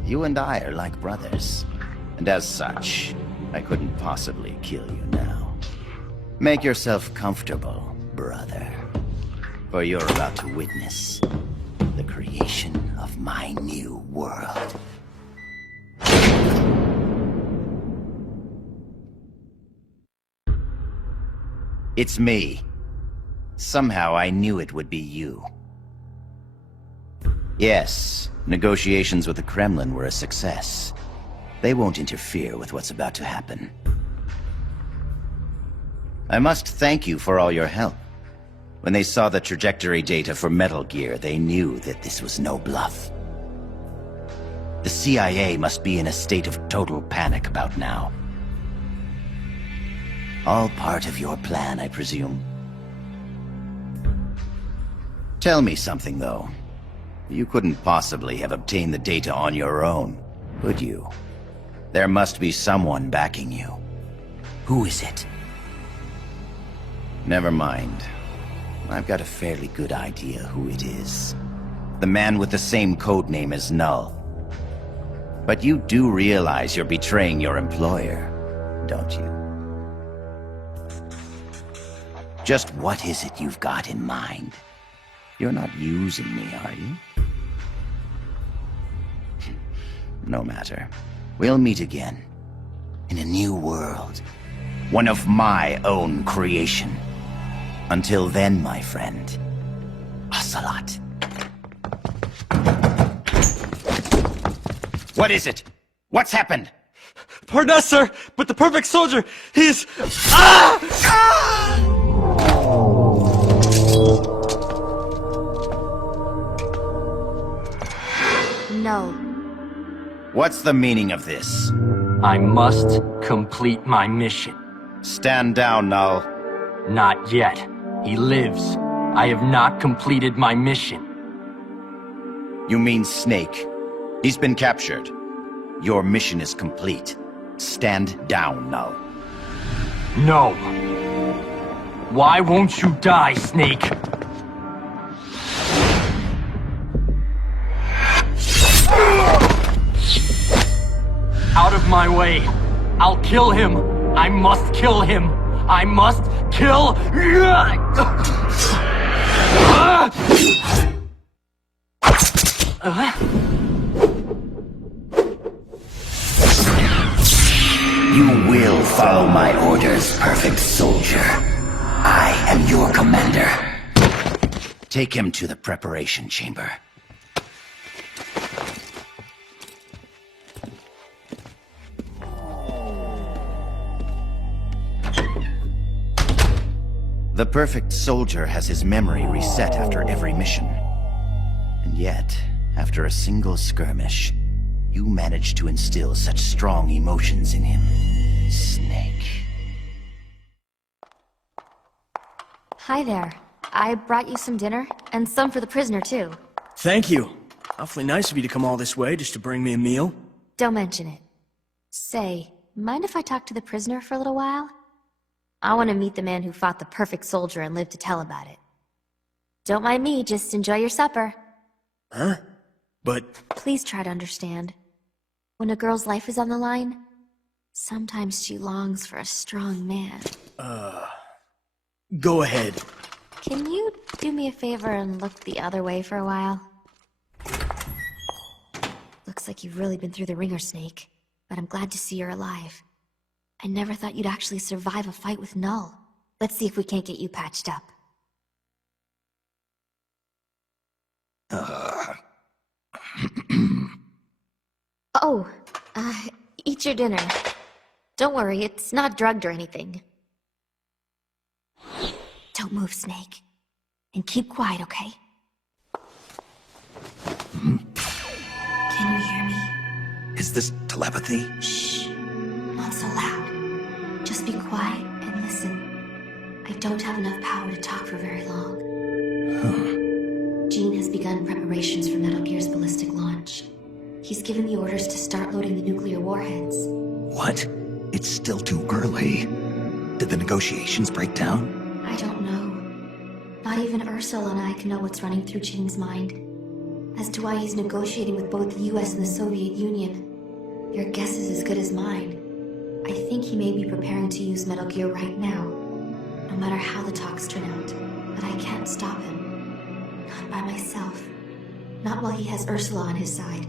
You and I are like brothers. And as such, I couldn't possibly kill you now. Make yourself comfortable, brother. For you're about to witness the creation of my new world. It's me. Somehow I knew it would be you. Yes, negotiations with the Kremlin were a success. They won't interfere with what's about to happen. I must thank you for all your help. When they saw the trajectory data for Metal Gear, they knew that this was no bluff. The CIA must be in a state of total panic about now. All part of your plan, I presume. Tell me something, though. You couldn't possibly have obtained the data on your own, could you? There must be someone backing you. Who is it? Never mind. I've got a fairly good idea who it is. The man with the same codename as Null. But you do realize you're betraying your employer, don't you? Just what is it you've got in mind? You're not using me, are you? No matter. We'll meet again. In a new world. One of my own creation. Until then, my friend. Ocelot. What is it? What's happened? Pardon us, sir, but the perfect soldier, he's... Ah! Ah! No. What's the meaning of this? I must complete my mission. Stand down, Null. Not yet. He lives. I have not completed my mission. You mean Snake? He's been captured. Your mission is complete. Stand down, Null. No. Why won't you die, Snake? Out of my way. I'll kill him. I must kill him. I must kill... You will follow my orders, perfect soldier. I am your commander. Take him to the preparation chamber. The perfect soldier has his memory reset after every mission. And yet, after a single skirmish, you managed to instill such strong emotions in him. Snake. Hi there. I brought you some dinner, and some for the prisoner, too. Thank you. Awfully nice of you to come all this way just to bring me a meal. Don't mention it. Say, mind if I talk to the prisoner for a little while? I want to meet the man who fought the perfect soldier and live to tell about it. Don't mind me, just enjoy your supper. Huh? But... Please try to understand. When a girl's life is on the line, sometimes she longs for a strong man. Go ahead. Can you do me a favor and look the other way for a while? Looks like you've really been through the ringer, Snake, but I'm glad to see you're alive. I never thought you'd actually survive a fight with Null. Let's see if we can't get you patched up. Eat your dinner. Don't worry, it's not drugged or anything. Don't move, Snake. And keep quiet, okay? Can you hear me? Is this telepathy? Shh. Not so loud. Just be quiet and listen. I don't have enough power to talk for very long. Gene has begun preparations for Metal Gear's ballistic launch. He's given the orders to start loading the nuclear warheads. What? It's still too early. Did the negotiations break down? I don't know. Not even Ursula and I can know what's running through Gene's mind. As to why he's negotiating with both the US and the Soviet Union, your guess is as good as mine. I think he may be preparing to use Metal Gear right now, no matter how the talks turn out. But I can't stop him. Not by myself. Not while he has Ursula on his side.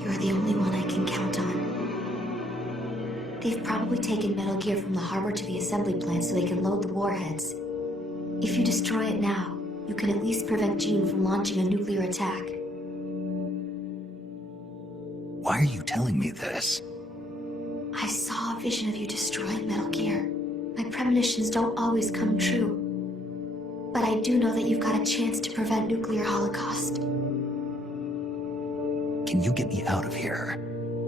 You're the only one I can count on. They've probably taken Metal Gear from the harbor to the assembly plant so they can load the warheads. If you destroy it now, you can at least prevent Gene from launching a nuclear attack. Why are you telling me this? I saw a vision of you destroying Metal Gear. My premonitions don't always come true. But I do know that you've got a chance to prevent nuclear holocaust. Can you get me out of here?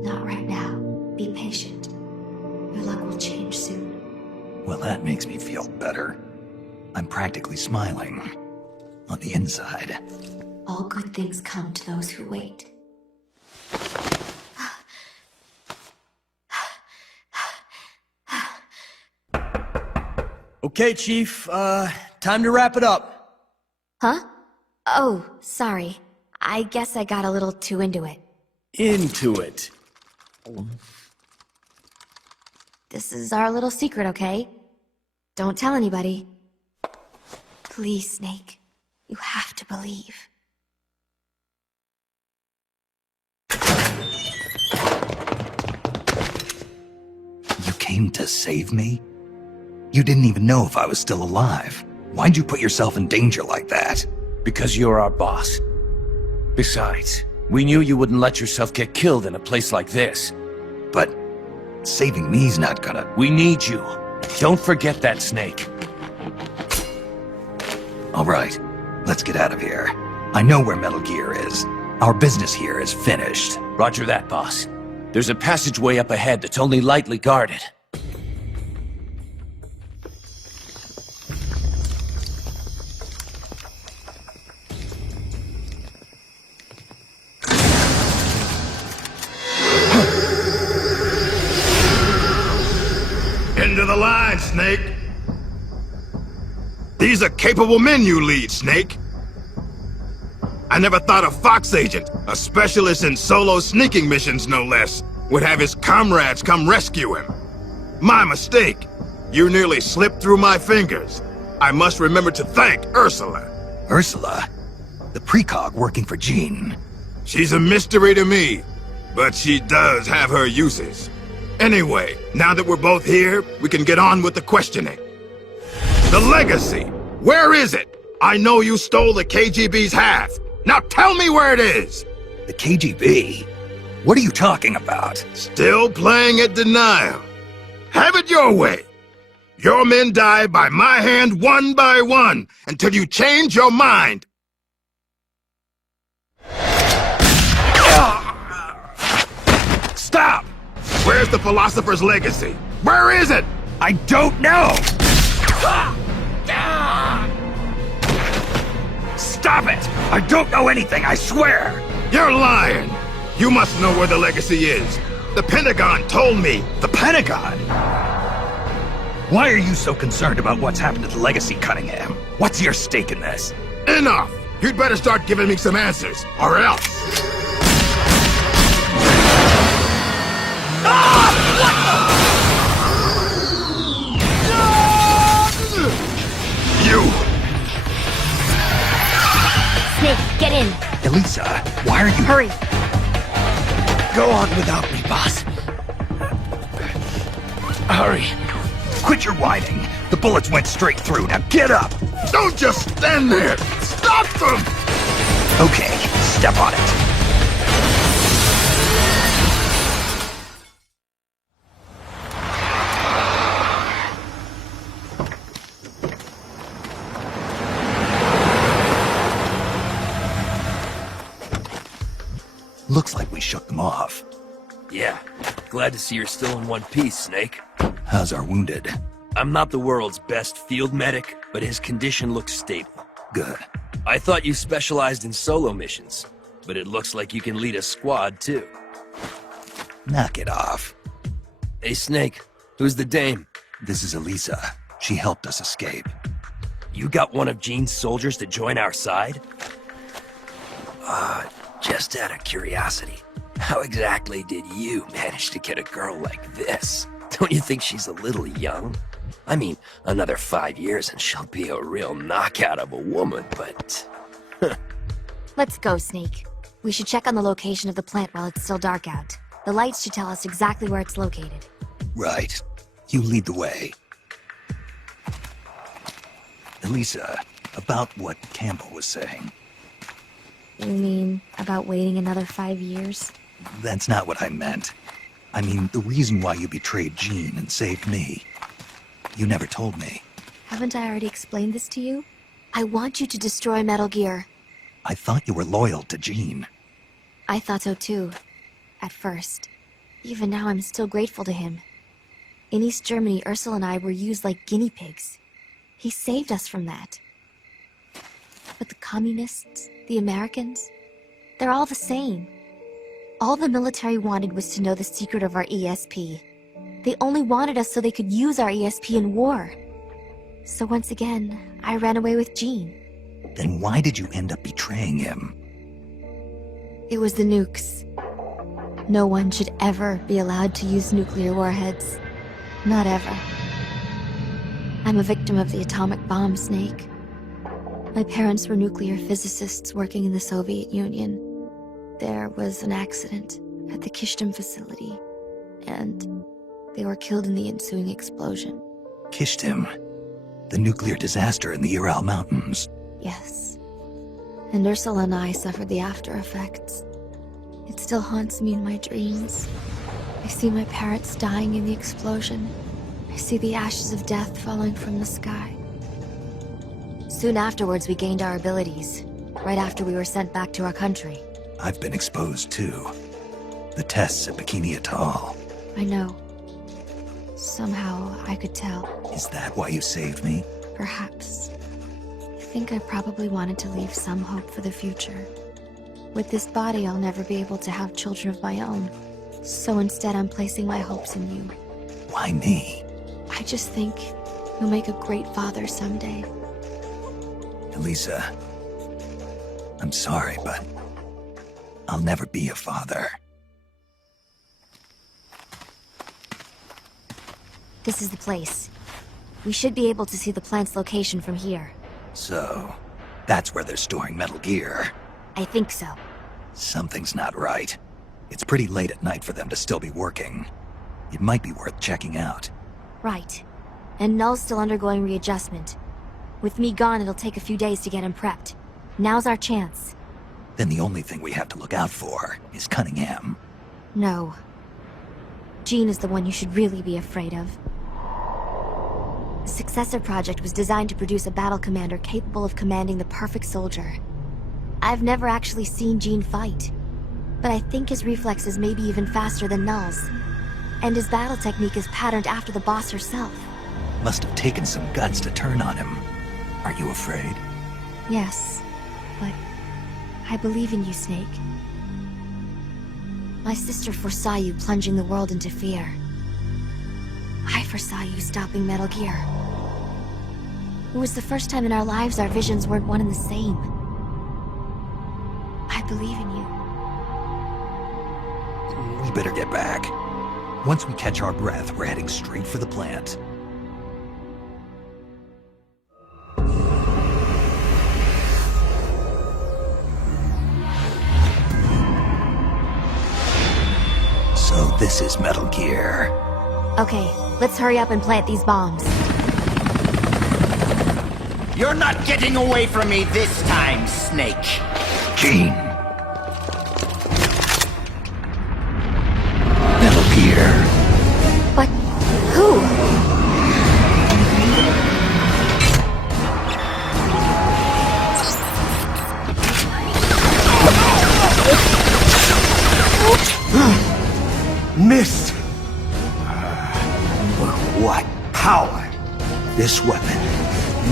Not right now. Be patient. Your luck will change soon. Well, that makes me feel better. I'm practically smiling. On the inside. All good things come to those who wait. Okay, Chief, time to wrap it up. Huh? Oh, sorry. I guess I got a little too into it. Into it. This is our little secret, okay? Don't tell anybody. Please, Snake. You have to believe. You came to save me? You didn't even know if I was still alive. Why'd you put yourself in danger like that? Because you're our boss. Besides, we knew you wouldn't let yourself get killed in a place like this. But saving me's not gonna... We need you. Don't forget that, Snake. All right, let's get out of here. I know where Metal Gear is. Our business here is finished. Roger that, boss. There's a passageway up ahead that's only lightly guarded. Into the line, Snake. These are capable men you lead, Snake. I never thought a Fox agent, a specialist in solo sneaking missions no less, would have his comrades come rescue him. My mistake. You nearly slipped through my fingers. I must remember to thank Ursula. Ursula? The precog working for Jean. She's a mystery to me, but she does have her uses. Anyway, now that we're both here, we can get on with the questioning. The legacy! Where is it? I know you stole the KGB's half. Now tell me where it is! The KGB? What are you talking about? Still playing at denial. Have it your way. Your men die by my hand one by one until you change your mind. Stop! Where's the philosopher's legacy? Where is it? I don't know! Stop it! I don't know anything, I swear! You're lying! You must know where the legacy is. The Pentagon told me. The Pentagon? Why are you so concerned about what's happened to the legacy, Cunningham? What's your stake in this? Enough! You'd better start giving me some answers, or else! You! Snake, get in! Elisa, why are you... Hurry! Go on without me, boss. Hurry. Quit your whining. The bullets went straight through. Now get up! Don't just stand there! Stop them! Okay, step on it. Looks like we shook them off. Yeah, glad to see you're still in one piece, Snake. How's our wounded? I'm not the world's best field medic, but his condition looks stable. Good. I thought you specialized in solo missions, but it looks like you can lead a squad, too. Knock it off. Hey, Snake, who's the dame? This is Elisa. She helped us escape. You got one of Jean's soldiers to join our side? Just out of curiosity, how exactly did you manage to get a girl like this? Don't you think she's a little young? I mean, another 5 years and she'll be a real knockout of a woman, but... Let's go, Snake. We should check on the location of the plant while it's still dark out. The lights should tell us exactly where it's located. Right. You lead the way. Elisa, about what Campbell was saying. You mean about waiting another 5 years? That's not what I meant. I mean, the reason why you betrayed Jean and saved me. You never told me. Haven't I already explained this to you? I want you to destroy Metal Gear. I thought you were loyal to Jean. I thought so too. At first. Even now, I'm still grateful to him. In East Germany, Ursula and I were used like guinea pigs. He saved us from that. But the communists, the Americans, they're all the same. All the military wanted was to know the secret of our ESP. They only wanted us so they could use our ESP in war. So once again, I ran away with Jean. Then why did you end up betraying him? It was the nukes. No one should ever be allowed to use nuclear warheads. Not ever. I'm a victim of the atomic bomb, Snake. My parents were nuclear physicists working in the Soviet Union. There was an accident at the Kishtim facility, and they were killed in the ensuing explosion. Kishtim? The nuclear disaster in the Ural Mountains? Yes. And Ursula and I suffered the after effects. It still haunts me in my dreams. I see my parents dying in the explosion. I see the ashes of death falling from the sky. Soon afterwards, we gained our abilities, right after we were sent back to our country. I've been exposed too. The tests at Bikini Atoll. I know. Somehow, I could tell. Is that why you saved me? Perhaps. I think I probably wanted to leave some hope for the future. With this body, I'll never be able to have children of my own. So instead, I'm placing my hopes in you. Why me? I just think you'll make a great father someday. Elisa, I'm sorry, but I'll never be a father. This is the place. We should be able to see the plant's location from here. So, that's where they're storing Metal Gear. I think so. Something's not right. It's pretty late at night for them to still be working. It might be worth checking out. Right. And Null's still undergoing readjustment. With me gone, it'll take a few days to get him prepped. Now's our chance. Then the only thing we have to look out for is Cunningham. No. Jean is the one you should really be afraid of. The Successor Project was designed to produce a battle commander capable of commanding the perfect soldier. I've never actually seen Jean fight, but I think his reflexes may be even faster than Null's. And his battle technique is patterned after the boss herself. Must have taken some guts to turn on him. Are you afraid? Yes, but I believe in you, Snake. My sister foresaw you plunging the world into fear. I foresaw you stopping Metal Gear. It was the first time in our lives our visions weren't one and the same. I believe in you. We better get back. Once we catch our breath, we're heading straight for the plant. So this is Metal Gear. Okay, let's hurry up and plant these bombs. You're not getting away from me this time, Snake. Jean. Metal Gear. But who? Missed! What power! This weapon.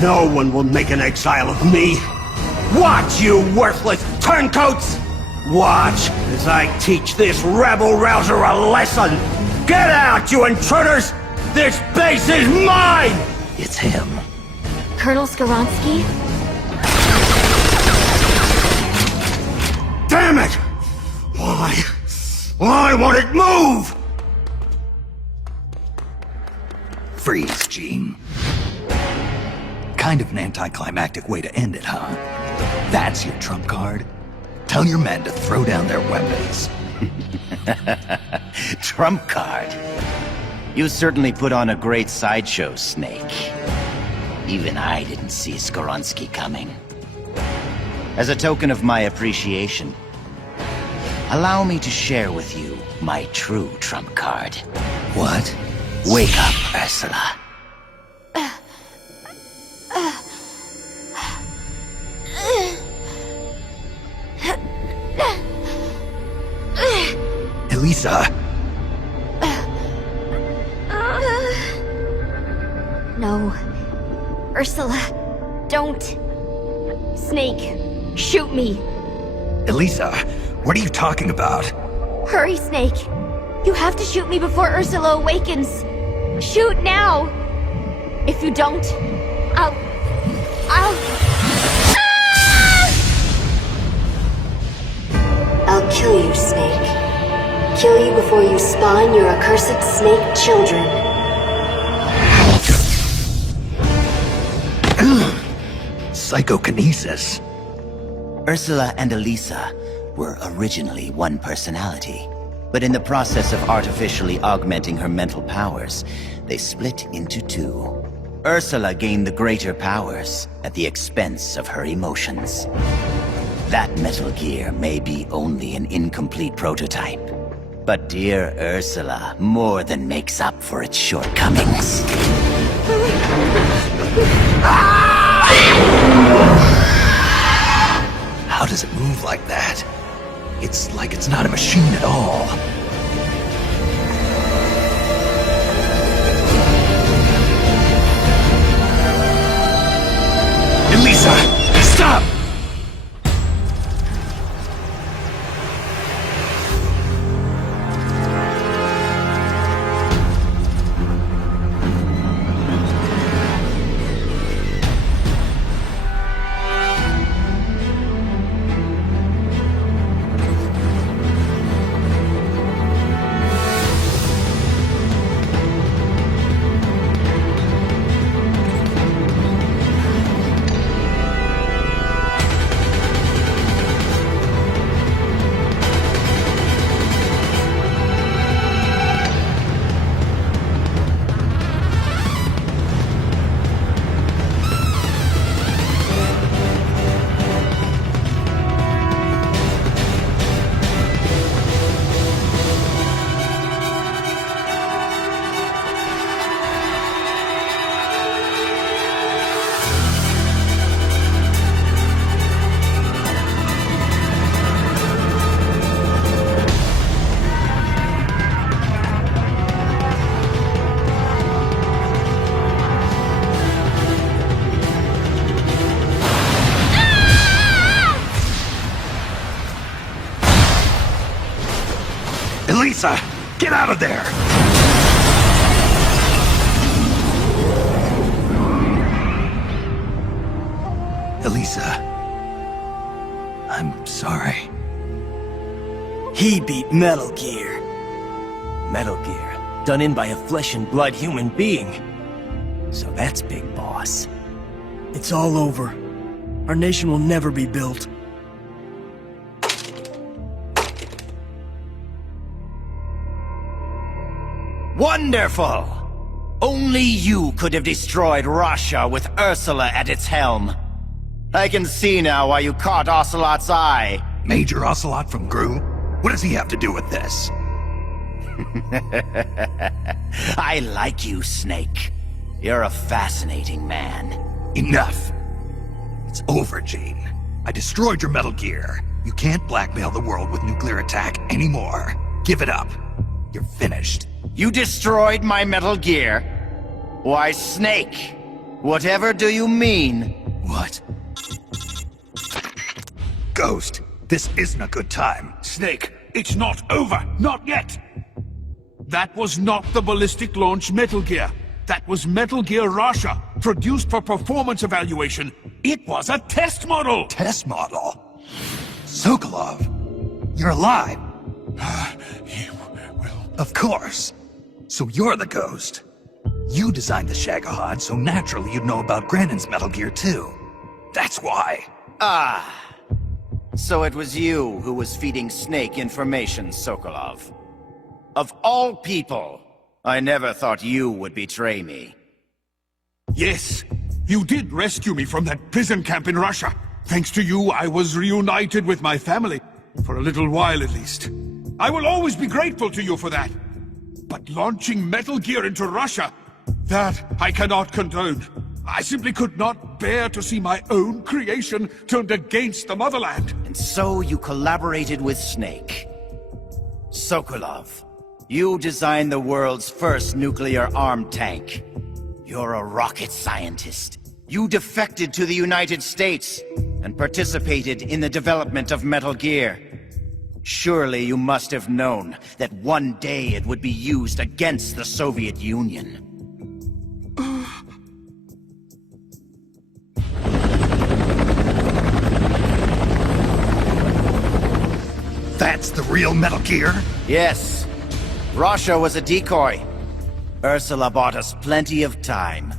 No one will make an exile of me! Watch, you worthless turncoats! Watch as I teach this rabble-rouser a lesson! Get out, you intruders! This base is mine! It's him. Colonel Skoronsky? Damn it! Why won't it move? Freeze, Jean. Kind of an anticlimactic way to end it, huh? That's your trump card? Tell your men to throw down their weapons. Trump card. You certainly put on a great sideshow, Snake. Even I didn't see Skoronsky coming. As a token of my appreciation, allow me to share with you my true trump card. What? Wake up, Ursula. Elisa! No. Ursula, don't. Snake, shoot me. Elisa, what are you talking about? Hurry, Snake. You have to shoot me before Ursula awakens. Shoot now. If you don't, I'll... I'll kill you, Snake. Kill you before you spawn your accursed snake children. Psychokinesis. Ursula and Elisa were originally one personality, but in the process of artificially augmenting her mental powers, they split into two. Ursula gained the greater powers at the expense of her emotions. That Metal Gear may be only an incomplete prototype, but dear Ursula more than makes up for its shortcomings. How does it move like that? It's like it's not a machine at all. Elisa, stop! Elisa, get out of there! Elisa, I'm sorry. He beat Metal Gear. Metal Gear, done in by a flesh and blood human being. So that's Big Boss. It's all over. Our nation will never be built. Wonderful! Only you could have destroyed Russia with Ursula at its helm. I can see now why you caught Ocelot's eye. Major Ocelot from Gru? What does he have to do with this? I like you, Snake. You're a fascinating man. Enough! It's over, Gene. I destroyed your Metal Gear. You can't blackmail the world with nuclear attack anymore. Give it up. You're finished. You destroyed my Metal Gear? Why, Snake, whatever do you mean? What? Ghost, this isn't a good time. Snake, it's not over. Not yet. That was not the ballistic launch Metal Gear. That was Metal Gear Russia, produced for performance evaluation. It was a test model! Test model? Sokolov, you're alive. You will... Of course. So you're the Ghost. You designed the Shagohod, so naturally you'd know about Granin's Metal Gear too. That's why. Ah. So it was you who was feeding Snake information, Sokolov. Of all people, I never thought you would betray me. Yes, you did rescue me from that prison camp in Russia. Thanks to you, I was reunited with my family. For a little while, at least. I will always be grateful to you for that. But launching Metal Gear into Russia, that I cannot condone. I simply could not bear to see my own creation turned against the motherland. And so you collaborated with Snake. Sokolov, you designed the world's first nuclear-armed tank. You're a rocket scientist. You defected to the United States and participated in the development of Metal Gear. Surely you must have known that one day it would be used against the Soviet Union. That's the real Metal Gear? Yes. Russia was a decoy. Ursula bought us plenty of time.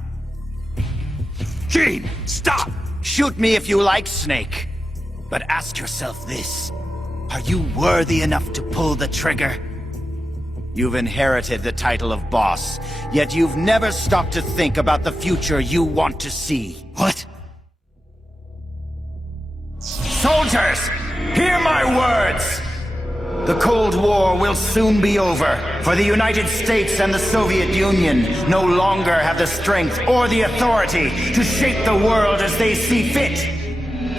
Gene, stop! Shoot me if you like, Snake. But ask yourself this. Are you worthy enough to pull the trigger? You've inherited the title of boss, yet you've never stopped to think about the future you want to see. What? Soldiers, hear my words! The Cold War will soon be over, for the United States and the Soviet Union no longer have the strength or the authority to shape the world as they see fit.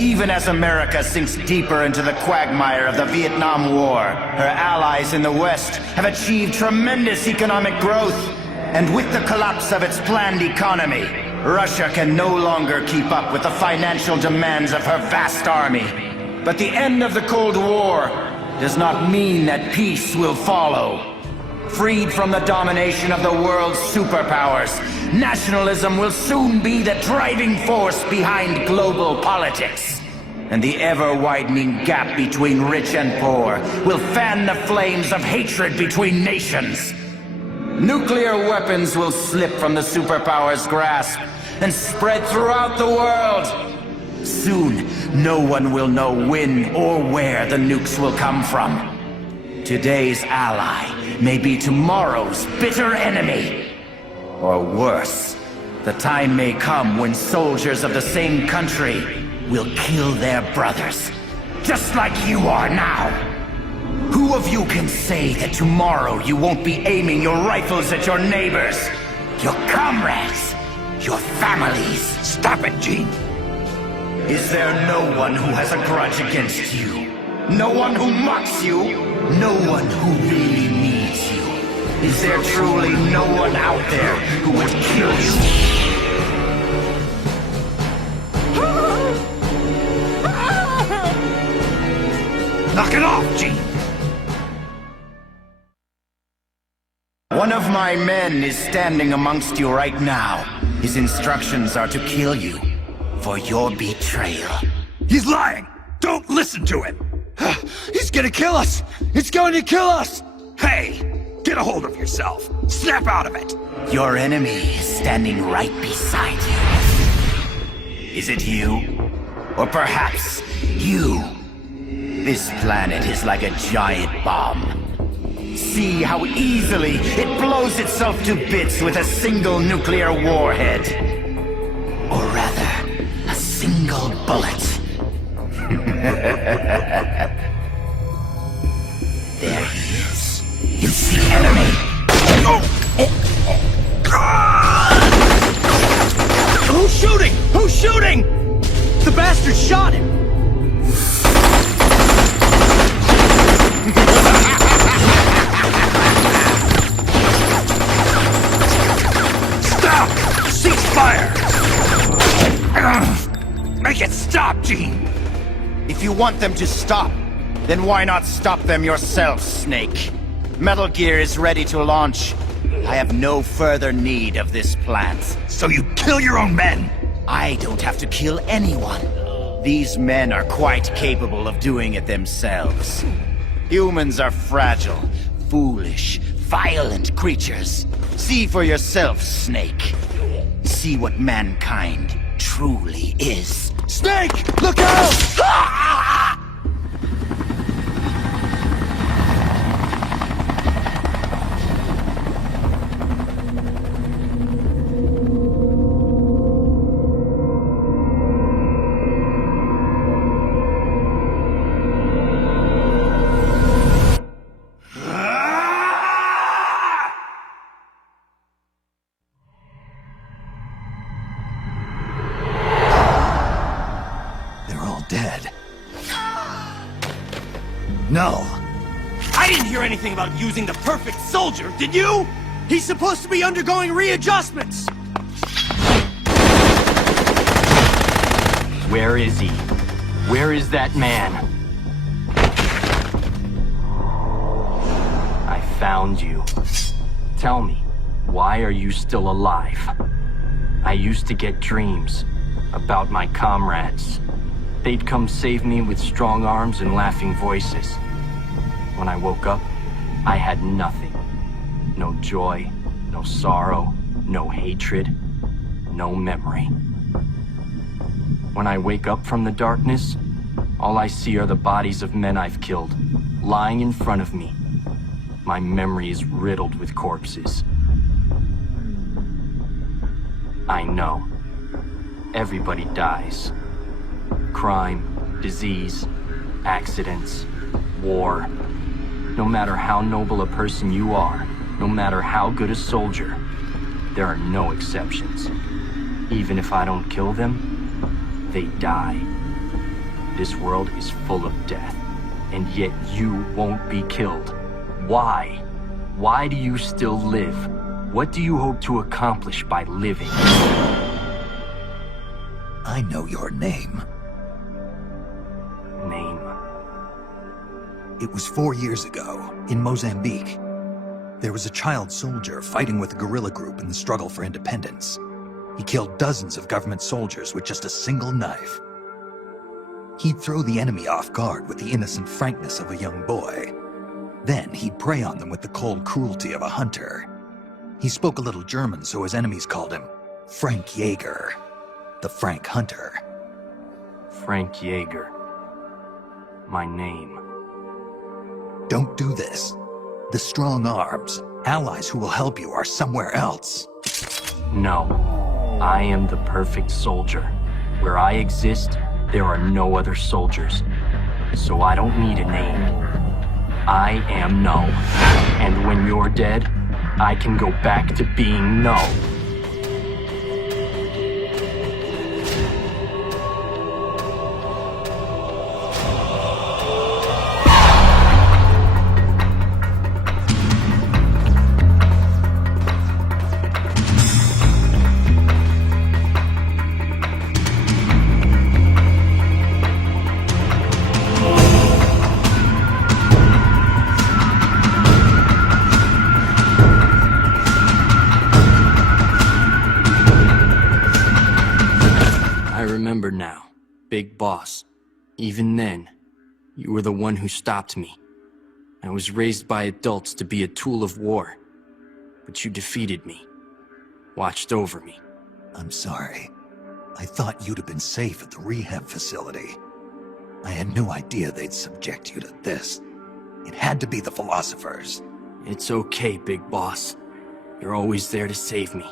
Even as America sinks deeper into the quagmire of the Vietnam War, her allies in the West have achieved tremendous economic growth. And with the collapse of its planned economy, Russia can no longer keep up with the financial demands of her vast army. But the end of the Cold War does not mean that peace will follow. Freed from the domination of the world's superpowers, nationalism will soon be the driving force behind global politics. And the ever-widening gap between rich and poor will fan the flames of hatred between nations. Nuclear weapons will slip from the superpowers' grasp and spread throughout the world. Soon, no one will know when or where the nukes will come from. Today's ally may be tomorrow's bitter enemy. Or worse, the time may come when soldiers of the same country will kill their brothers, just like you are now. Who of you can say that tomorrow you won't be aiming your rifles at your neighbors, your comrades, your families? Stop it, Gene! Is there no one who has a grudge against you? No one who mocks you? No one who really needs you? Is there truly no one out there who would kill you? Knock it off, Gene! One of my men is standing amongst you right now. His instructions are to kill you for your betrayal. He's lying! Don't listen to him! He's gonna kill us! It's going to kill us! Hey! Get a hold of yourself! Snap out of it! Your enemy is standing right beside you. Is it you? Or perhaps you? This planet is like a giant bomb. See how easily it blows itself to bits with a single nuclear warhead. Or rather, a single bullet. There he is. It's the enemy. Who's shooting? Who's shooting? The bastard shot him! Stop! Cease fire! Make it stop, Gene! If you want them to stop, then why not stop them yourself, Snake? Metal Gear is ready to launch. I have no further need of this plant. So you kill your own men? I don't have to kill anyone. These men are quite capable of doing it themselves. Humans are fragile, foolish, violent creatures. See for yourself, Snake. See what mankind truly is. Snake! Look out! They're all dead. I didn't hear anything about using the perfect soldier, did you? He's supposed to be undergoing readjustments! Where is he? Where is that man? I found you. Tell me, why are you still alive? I used to get dreams about my comrades. They'd come save me with strong arms and laughing voices. When I woke up, I had nothing. No joy, no sorrow, no hatred, no memory. When I wake up from the darkness, all I see are the bodies of men I've killed, lying in front of me. My memory is riddled with corpses. I know. Everybody dies. Crime, disease, accidents, war. No matter how noble a person you are, no matter how good a soldier, there are no exceptions. Even if I don't kill them, they die. This world is full of death, and yet you won't be killed. Why? Why do you still live? What do you hope to accomplish by living? I know your name. Name? It was 4 years ago, in Mozambique. There was a child soldier fighting with a guerrilla group in the struggle for independence. He killed dozens of government soldiers with just a single knife. He'd throw the enemy off guard with the innocent frankness of a young boy. Then he'd prey on them with the cold cruelty of a hunter. He spoke a little German, so his enemies called him Frank Jaeger, the Frank Hunter. Frank Jaeger. My name. Don't do this. The strong arms, allies who will help you, are somewhere else. No. I am the perfect soldier. Where I exist, there are no other soldiers. So I don't need a name. I am No. And when you're dead, I can go back to being No. Now, Big Boss. Even then, you were the one who stopped me. I was raised by adults to be a tool of war, but you defeated me, watched over me. I'm sorry. I thought you'd have been safe at the rehab facility. I had no idea they'd subject you to this. It had to be the philosophers. It's okay, Big Boss. You're always there to save me.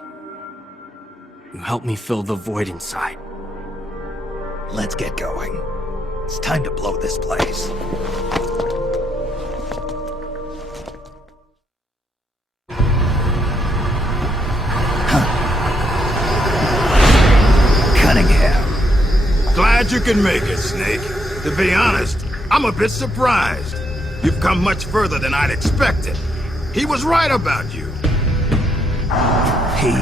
You helped me fill the void inside. Let's get going. It's time to blow this place. Cunningham. Glad you can make it, Snake. To be honest, I'm a bit surprised. You've come much further than I'd expected. He was right about you. He?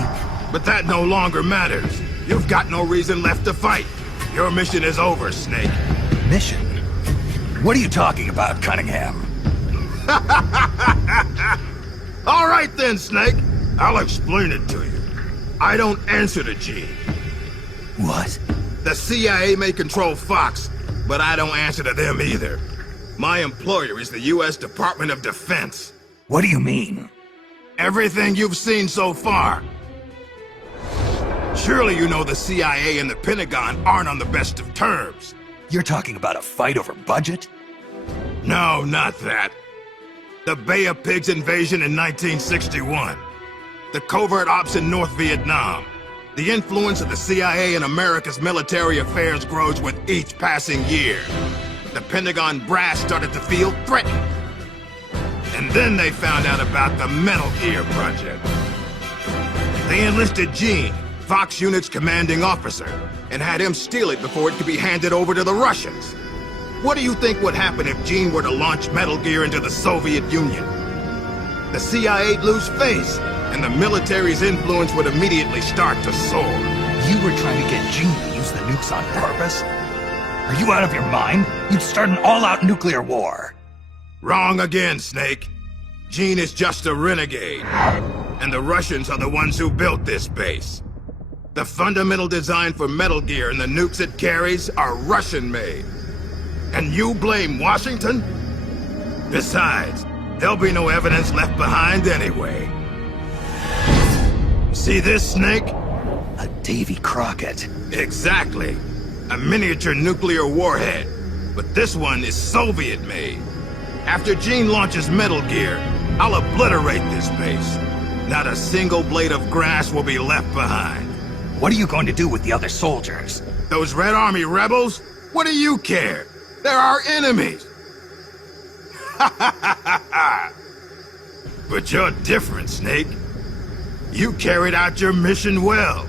But that no longer matters. You've got no reason left to fight. Your mission is over, Snake. Mission? What are you talking about, Cunningham? All right then, Snake. I'll explain it to you. I don't answer to Gene. What? The CIA may control Fox, but I don't answer to them either. My employer is the U.S. Department of Defense. What do you mean? Everything you've seen so far. Surely you know the CIA and the Pentagon aren't on the best of terms. You're talking about a fight over budget? No, not that. The Bay of Pigs invasion in 1961. The covert ops in North Vietnam. The influence of the CIA in America's military affairs grows with each passing year. The Pentagon brass started to feel threatened. And then they found out about the Metal Gear Project. They enlisted Gene, Fox Unit's commanding officer, and had him steal it before it could be handed over to the Russians. What do you think would happen if Gene were to launch Metal Gear into the Soviet Union? The CIA'd lose face, and the military's influence would immediately start to soar. You were trying to get Gene to use the nukes on purpose? Are you out of your mind? You'd start an all-out nuclear war. Wrong again, Snake. Gene is just a renegade. And the Russians are the ones who built this base. The fundamental design for Metal Gear and the nukes it carries are Russian-made. And you blame Washington? Besides, there'll be no evidence left behind anyway. See this, Snake? A Davy Crockett. Exactly. A miniature nuclear warhead. But this one is Soviet-made. After Gene launches Metal Gear, I'll obliterate this base. Not a single blade of grass will be left behind. What are you going to do with the other soldiers? Those Red Army rebels? What do you care? They're our enemies! But you're different, Snake. You carried out your mission well.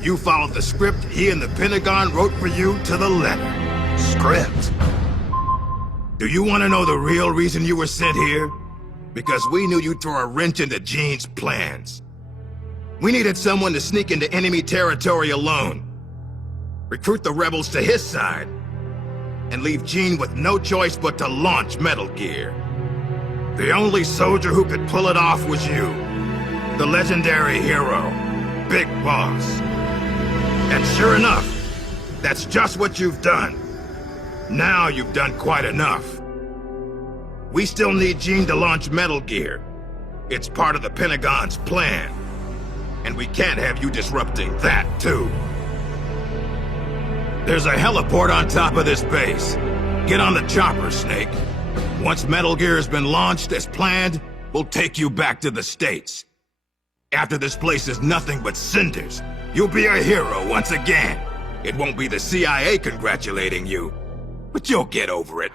You followed the script he and the Pentagon wrote for you to the letter. Script? Do you want to know the real reason you were sent here? Because we knew you'd throw a wrench into Gene's plans. We needed someone to sneak into enemy territory alone, recruit the rebels to his side, and leave Gene with no choice but to launch Metal Gear. The only soldier who could pull it off was you, the legendary hero, Big Boss. And sure enough, that's just what you've done. Now you've done quite enough. We still need Gene to launch Metal Gear. It's part of the Pentagon's plan. And we can't have you disrupting that, too. There's a heliport on top of this base. Get on the chopper, Snake. Once Metal Gear has been launched as planned, we'll take you back to the States. After this place is nothing but cinders, you'll be a hero once again. It won't be the CIA congratulating you, but you'll get over it.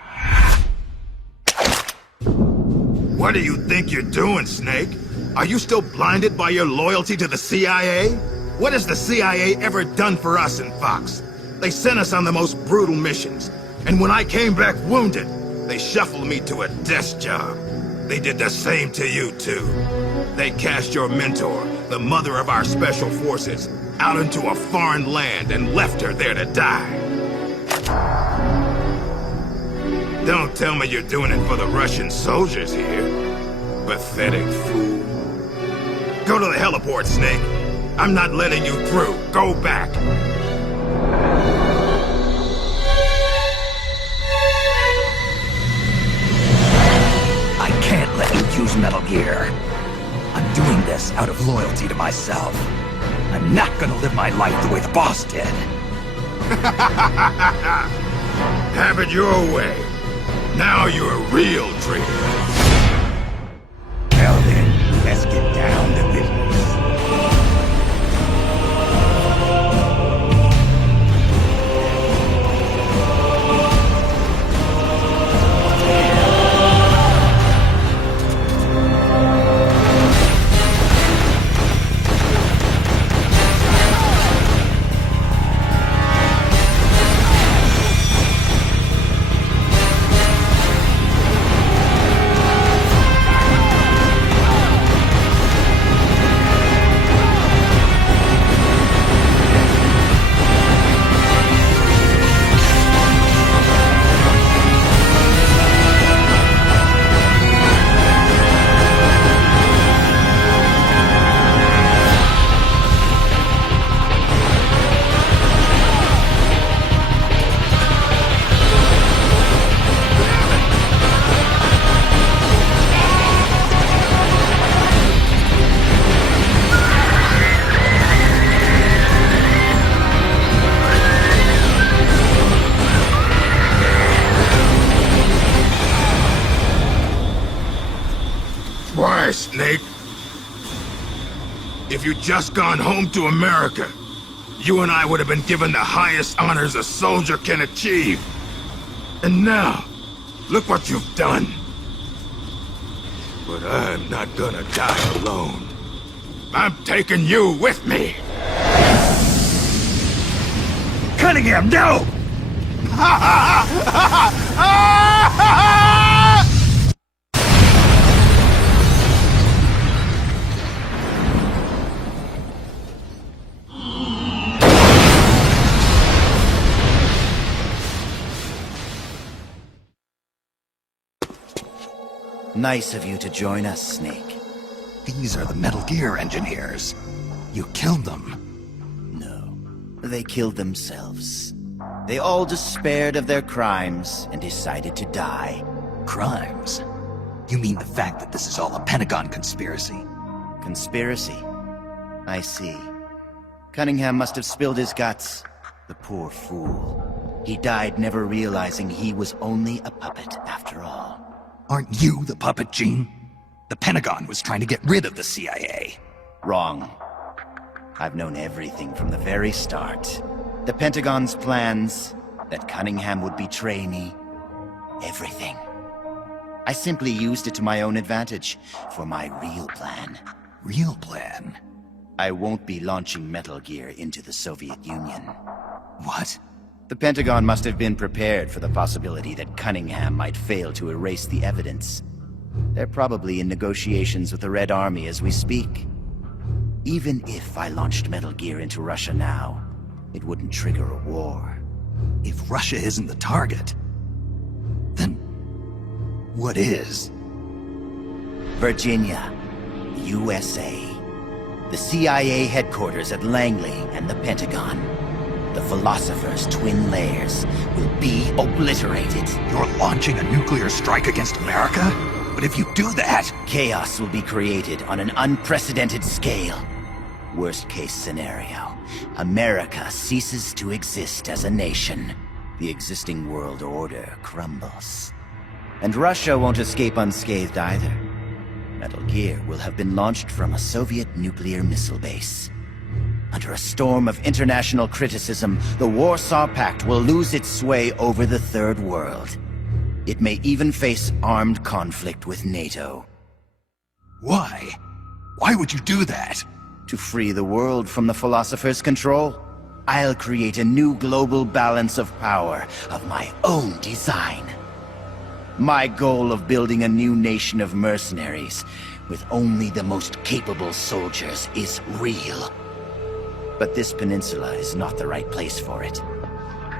What do you think you're doing, Snake? Are you still blinded by your loyalty to the CIA? What has the CIA ever done for us in Fox? They sent us on the most brutal missions, and when I came back wounded, they shuffled me to a desk job. They did the same to you, too. They cast your mentor, the mother of our special forces, out into a foreign land and left her there to die. Don't tell me you're doing it for the Russian soldiers here. Pathetic fool. Go to the heliport, Snake. I'm not letting you through. Go back. I can't let you use Metal Gear. I'm doing this out of loyalty to myself. I'm not gonna live my life the way the boss did. Have it your way. Now you're a real traitor. Well then, let's get down to business. Why, Snake? If you'd just gone home to America, you and I would have been given the highest honors a soldier can achieve. And now, look what you've done. But I'm not gonna die alone. I'm taking you with me. Cunningham, no! Nice of you to join us, Snake. These are the Metal Gear engineers. You killed them. No, they killed themselves. They all despaired of their crimes and decided to die. Crimes? You mean the fact that this is all a Pentagon conspiracy? Conspiracy? I see. Cunningham must have spilled his guts. The poor fool. He died never realizing he was only a puppet after all. Aren't you the puppet, Gene? The Pentagon was trying to get rid of the CIA. Wrong. I've known everything from the very start. The Pentagon's plans, that Cunningham would betray me. Everything. I simply used it to my own advantage, for my real plan. Real plan? I won't be launching Metal Gear into the Soviet Union. What? The Pentagon must have been prepared for the possibility that Cunningham might fail to erase the evidence. They're probably in negotiations with the Red Army as we speak. Even if I launched Metal Gear into Russia now, it wouldn't trigger a war. If Russia isn't the target, then what is? Virginia, USA. The CIA headquarters at Langley and the Pentagon. The Philosopher's twin layers will be obliterated. You're launching a nuclear strike against America? But if you do that... Chaos will be created on an unprecedented scale. Worst case scenario, America ceases to exist as a nation. The existing world order crumbles. And Russia won't escape unscathed either. Metal Gear will have been launched from a Soviet nuclear missile base. Under a storm of international criticism, the Warsaw Pact will lose its sway over the Third World. It may even face armed conflict with NATO. Why? Why would you do that? To free the world from the Philosopher's control, I'll create a new global balance of power of my own design. My goal of building a new nation of mercenaries with only the most capable soldiers is real. But this peninsula is not the right place for it.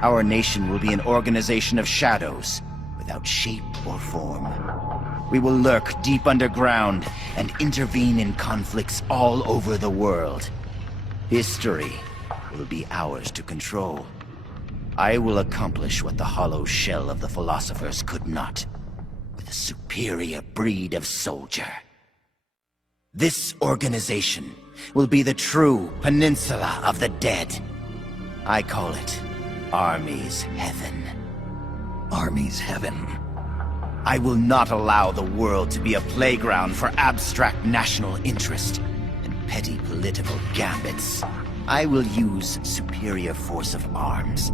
Our nation will be an organization of shadows, without shape or form. We will lurk deep underground and intervene in conflicts all over the world. History will be ours to control. I will accomplish what the hollow shell of the Philosophers could not, with a superior breed of soldier. This organization will be the true Peninsula of the Dead. I call it Army's Heaven. Army's Heaven? I will not allow the world to be a playground for abstract national interest and petty political gambits. I will use superior force of arms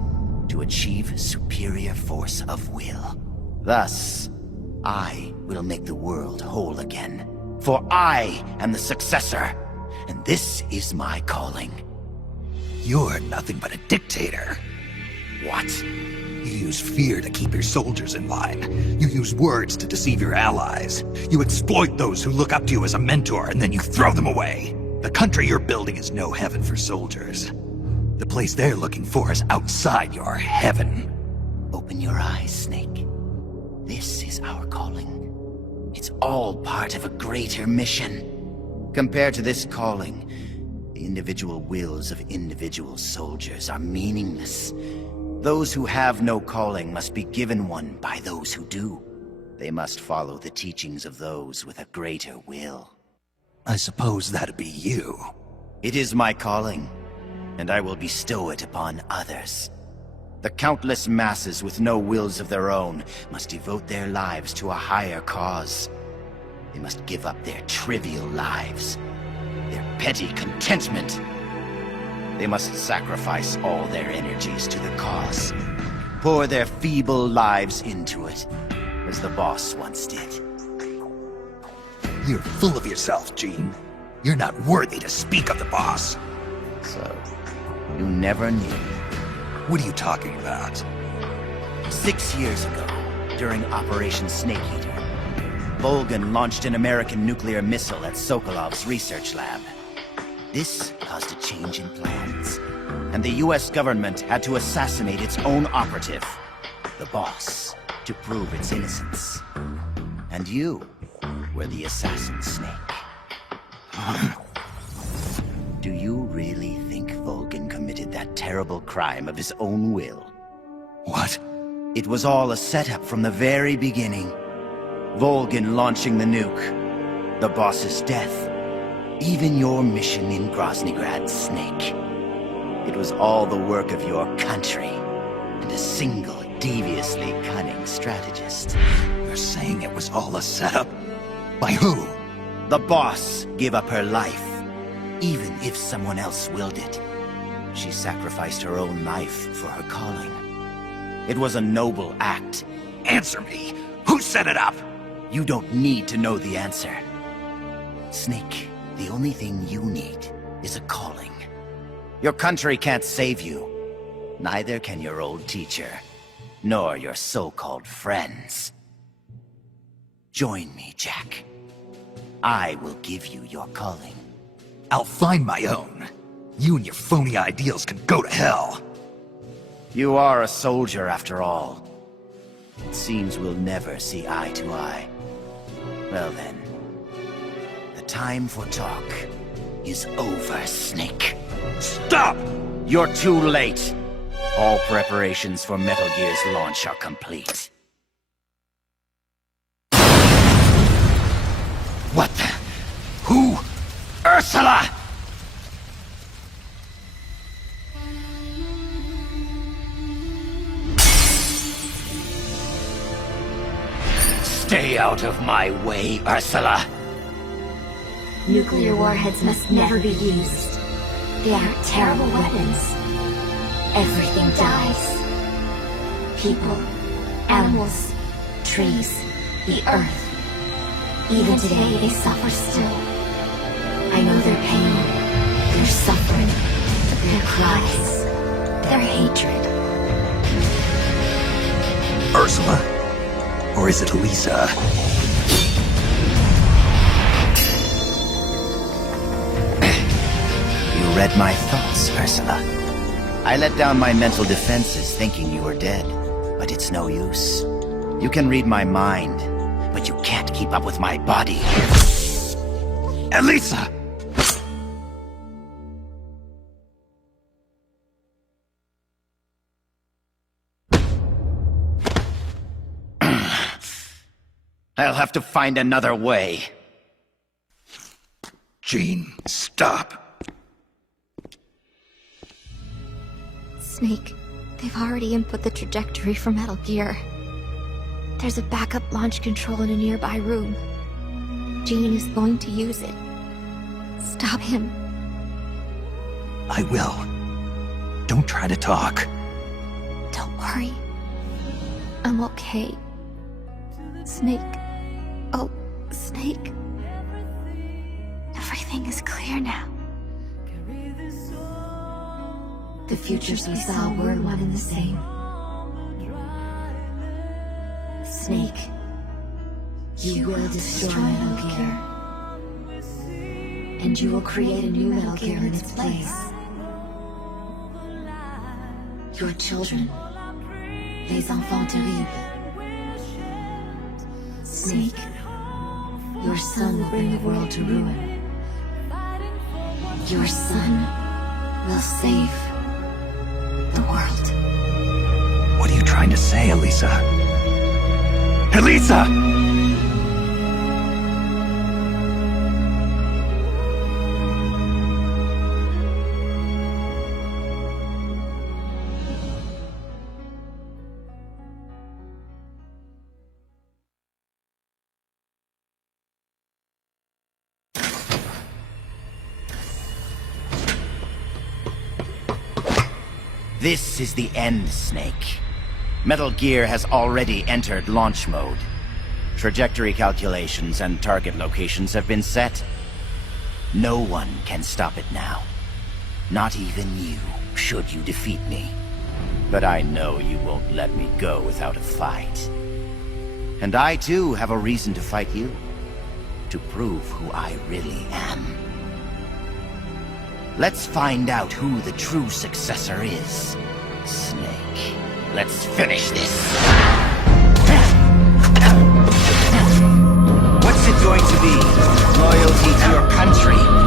to achieve superior force of will. Thus, I will make the world whole again. For I am the successor, and this is my calling. You're nothing but a dictator. What? You use fear to keep your soldiers in line. You use words to deceive your allies. You exploit those who look up to you as a mentor, and then you throw them away. The country you're building is no heaven for soldiers. The place they're looking for is outside your heaven. Open your eyes, Snake. This is our calling. It's all part of a greater mission. Compared to this calling, the individual wills of individual soldiers are meaningless. Those who have no calling must be given one by those who do. They must follow the teachings of those with a greater will. I suppose that'd be you. It is my calling, and I will bestow it upon others. The countless masses with no wills of their own must devote their lives to a higher cause. They must give up their trivial lives, their petty contentment. They must sacrifice all their energies to the cause, pour their feeble lives into it, as the boss once did. You're full of yourself, Gene. You're not worthy to speak of the boss. So, you never knew. What are you talking about? 6 years ago, during Operation Snake Eater, Volgin launched an American nuclear missile at Sokolov's research lab. This caused a change in plans, and the US government had to assassinate its own operative, the boss, to prove its innocence. And you were the assassin, Snake. Do you really think Volgin committed that terrible crime of his own will? What? It was all a setup from the very beginning. Volgin launching the nuke, the boss's death, even your mission in Groznygrad, Snake. It was all the work of your country, and a single, deviously cunning strategist. You're saying it was all a setup? By who? The boss gave up her life, even if someone else willed it. She sacrificed her own life for her calling. It was a noble act. Answer me! Who set it up? You don't need to know the answer. Snake, the only thing you need is a calling. Your country can't save you. Neither can your old teacher, nor your so-called friends. Join me, Jack. I will give you your calling. I'll find my own. You and your phony ideals can go to hell. You are a soldier after all. It seems we'll never see eye to eye. Well then, the time for talk is over, Snake. Stop! You're too late. All preparations for Metal Gear's launch are complete. What the? Who? Ursula! Stay out of my way, Ursula. Nuclear warheads must never be used. They are terrible weapons. Everything dies. People, animals, trees, the earth. Even today, they suffer still. I know their pain, their suffering, their cries, their hatred. Ursula? Or is it Lisa? You read my thoughts, Ursula. I let down my mental defenses thinking you were dead, but it's no use. You can read my mind, but you can't keep up with my body. Elisa! I'll have to find another way. Jean, stop. Snake, they've already input the trajectory for Metal Gear. There's a backup launch control in a nearby room. Jean is going to use it. Stop him. I will. Don't try to talk. Don't worry. I'm okay. Snake. Oh, Snake. Everything is clear now. The futures we saw were one and the same. Snake, you will destroy Metal Gear. And you will create a new Metal Gear in its place. Your children, les enfants terribles. Snake, your son will bring the world to ruin. Your son will save the world. What are you trying to say, Elisa? Elisa! This is the end, Snake. Metal Gear has already entered launch mode. Trajectory calculations and target locations have been set. No one can stop it now. Not even you, should you defeat me. But I know you won't let me go without a fight. And I too have a reason to fight you. To prove who I really am. Let's find out who the true successor is. Snake, let's finish this. What's it going to be? Loyalty to your country?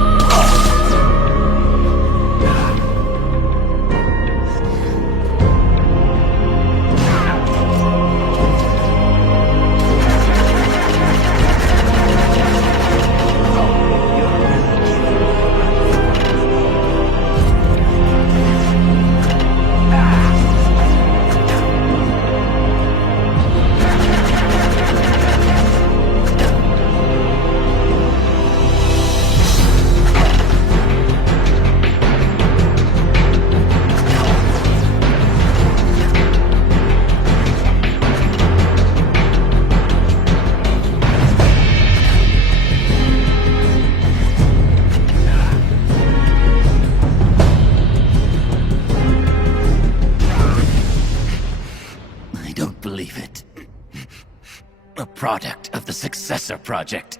Product of the Successor Project.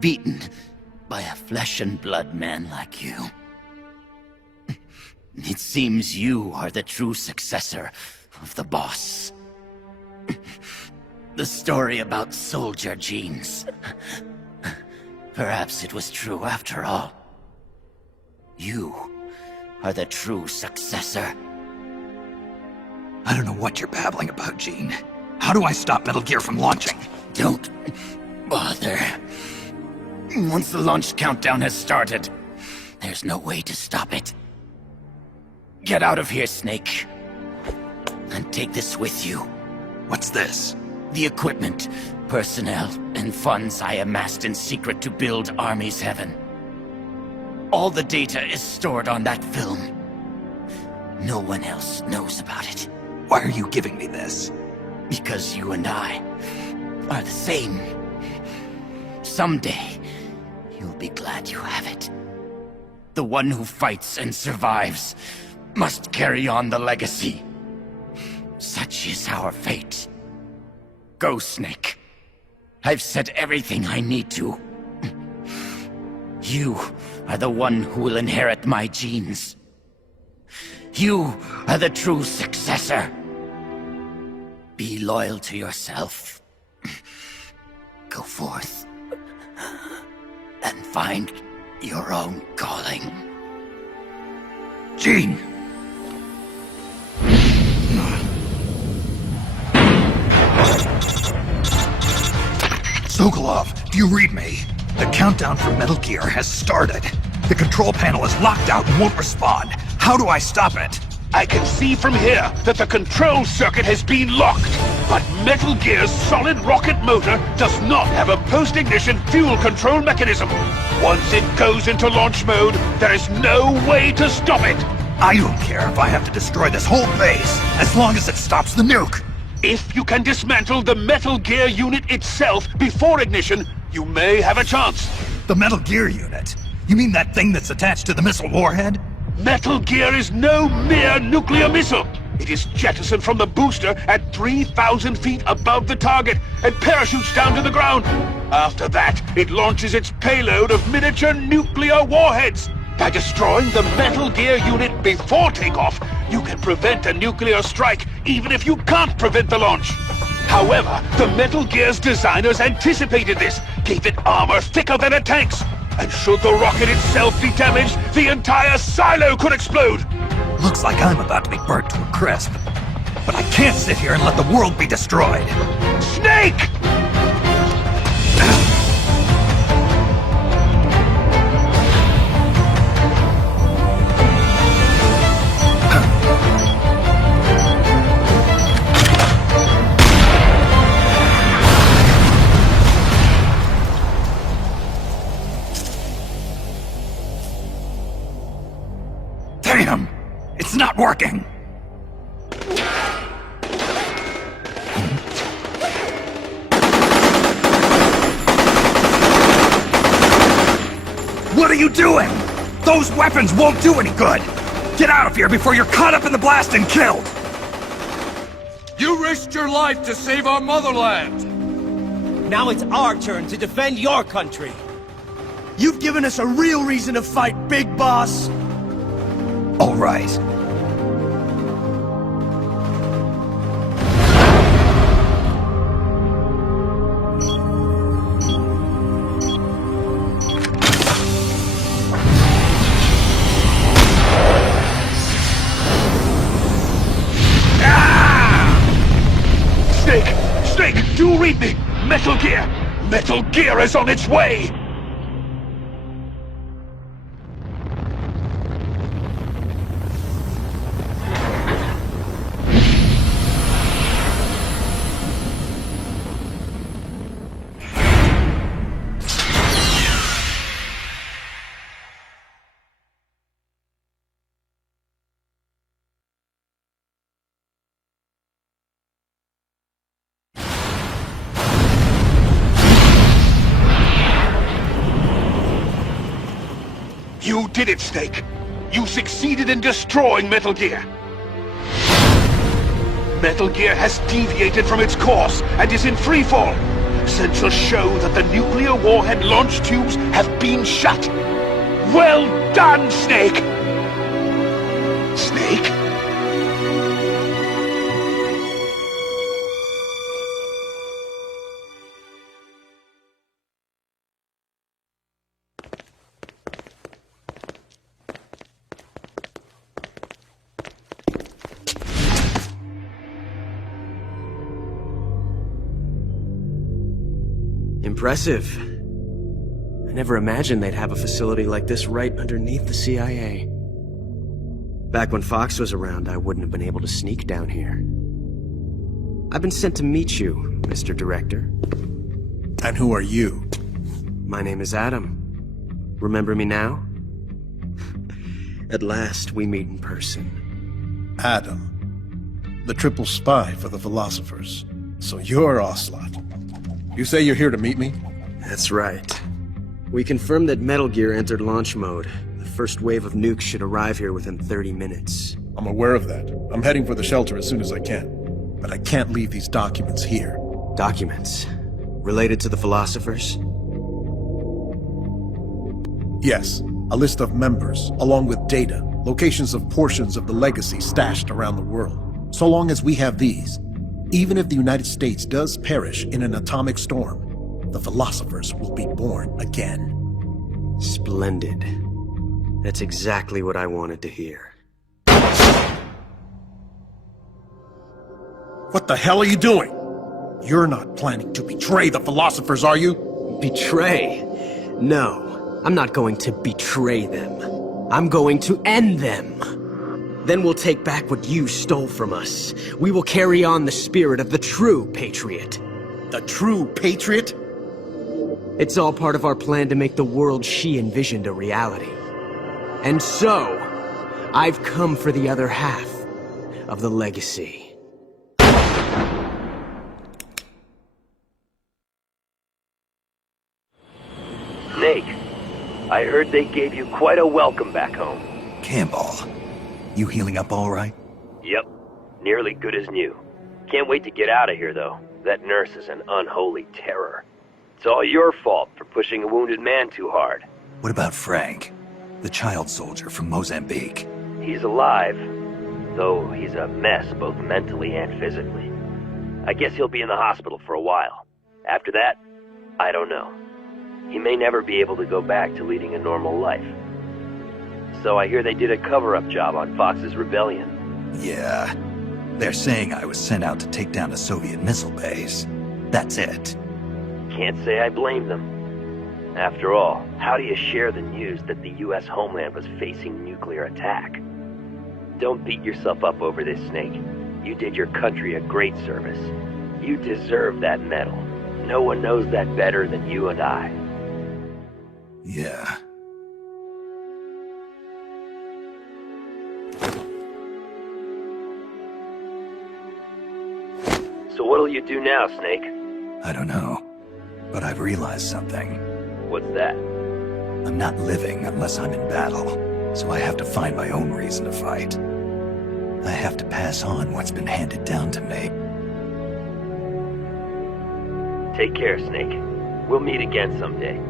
Beaten by a flesh and blood man like you. It seems you are the true successor of the boss. The story about soldier genes. Perhaps it was true after all. You are the true successor. I don't know what you're babbling about, Gene. How do I stop Metal Gear from launching? Don't bother. Once the launch countdown has started, there's no way to stop it. Get out of here, Snake. And take this with you. What's this? The equipment, personnel, and funds I amassed in secret to build Army's Heaven. All the data is stored on that film. No one else knows about it. Why are you giving me this? Because you and I are the same. Someday, you'll be glad you have it. The one who fights and survives must carry on the legacy. Such is our fate. Go, Snake. I've said everything I need to. You are the one who will inherit my genes. You are the true successor. Be loyal to yourself. Go forth and find your own calling. Gene! Sokolov, do you read me? The countdown for Metal Gear has started. The control panel is locked out and won't respond. How do I stop it? I can see from here that the control circuit has been locked, but Metal Gear's solid rocket motor does not have a post-ignition fuel control mechanism. Once it goes into launch mode, there is no way to stop it. I don't care if I have to destroy this whole base, as long as it stops the nuke. If you can dismantle the Metal Gear unit itself before ignition, you may have a chance. The Metal Gear unit? You mean that thing that's attached to the missile warhead? Metal Gear is no mere nuclear missile. It is jettisoned from the booster at 3,000 feet above the target and parachutes down to the ground. After that, it launches its payload of miniature nuclear warheads. By destroying the Metal Gear unit before takeoff, you can prevent a nuclear strike even if you can't prevent the launch. However, the Metal Gear's designers anticipated this, gave it armor thicker than a tank's. And should the rocket itself be damaged, the entire silo could explode! Looks like I'm about to be burnt to a crisp. But I can't sit here and let the world be destroyed. Snake! Damn! It's not working! What are you doing? Those weapons won't do any good! Get out of here before you're caught up in the blast and killed! You risked your life to save our motherland! Now it's our turn to defend your country. You've given us a real reason to fight, Big Boss! All right. Snake, do read me! Metal Gear! Metal Gear is on its way! You did it, Snake! You succeeded in destroying Metal Gear! Metal Gear has deviated from its course and is in freefall! Sensors show that the nuclear warhead launch tubes have been shut! Well done, Snake! Snake? Impressive. I never imagined they'd have a facility like this right underneath the CIA. Back when Fox was around, I wouldn't have been able to sneak down here. I've been sent to meet you, Mr. Director. And who are you? My name is Adam. Remember me now? At last, we meet in person. Adam. The triple spy for the Philosophers. So you're Ocelot. You say you're here to meet me? That's right. We confirmed that Metal Gear entered launch mode. The first wave of nukes should arrive here within 30 minutes. I'm aware of that. I'm heading for the shelter as soon as I can. But I can't leave these documents here. Documents? Related to the Philosophers? Yes. A list of members, along with data, locations of portions of the legacy stashed around the world. So long as we have these, even if the United States does perish in an atomic storm, the Philosophers will be born again. Splendid. That's exactly what I wanted to hear. What the hell are you doing? You're not planning to betray the Philosophers, are you? Betray? No, I'm not going to betray them. I'm going to end them. Then we'll take back what you stole from us. We will carry on the spirit of the true patriot. The true patriot? It's all part of our plan to make the world she envisioned a reality. And so, I've come for the other half of the legacy. Snake, I heard they gave you quite a welcome back home. Campbell, you healing up all right? Yep, nearly good as new. Can't wait to get out of here, though. That nurse is an unholy terror. It's all your fault for pushing a wounded man too hard. What about Frank, the child soldier from Mozambique? He's alive, though he's a mess both mentally and physically. I guess he'll be in the hospital for a while. After that, I don't know. He may never be able to go back to leading a normal life. So I hear they did a cover-up job on Fox's rebellion. Yeah. They're saying I was sent out to take down a Soviet missile base. That's it. Can't say I blame them. After all, how do you share the news that the U.S. homeland was facing nuclear attack? Don't beat yourself up over this, Snake. You did your country a great service. You deserve that medal. No one knows that better than you and I. Yeah. So what'll you do now, Snake? I don't know. But I've realized something. What's that? I'm not living unless I'm in battle. So I have to find my own reason to fight. I have to pass on what's been handed down to me. Take care, Snake. We'll meet again someday.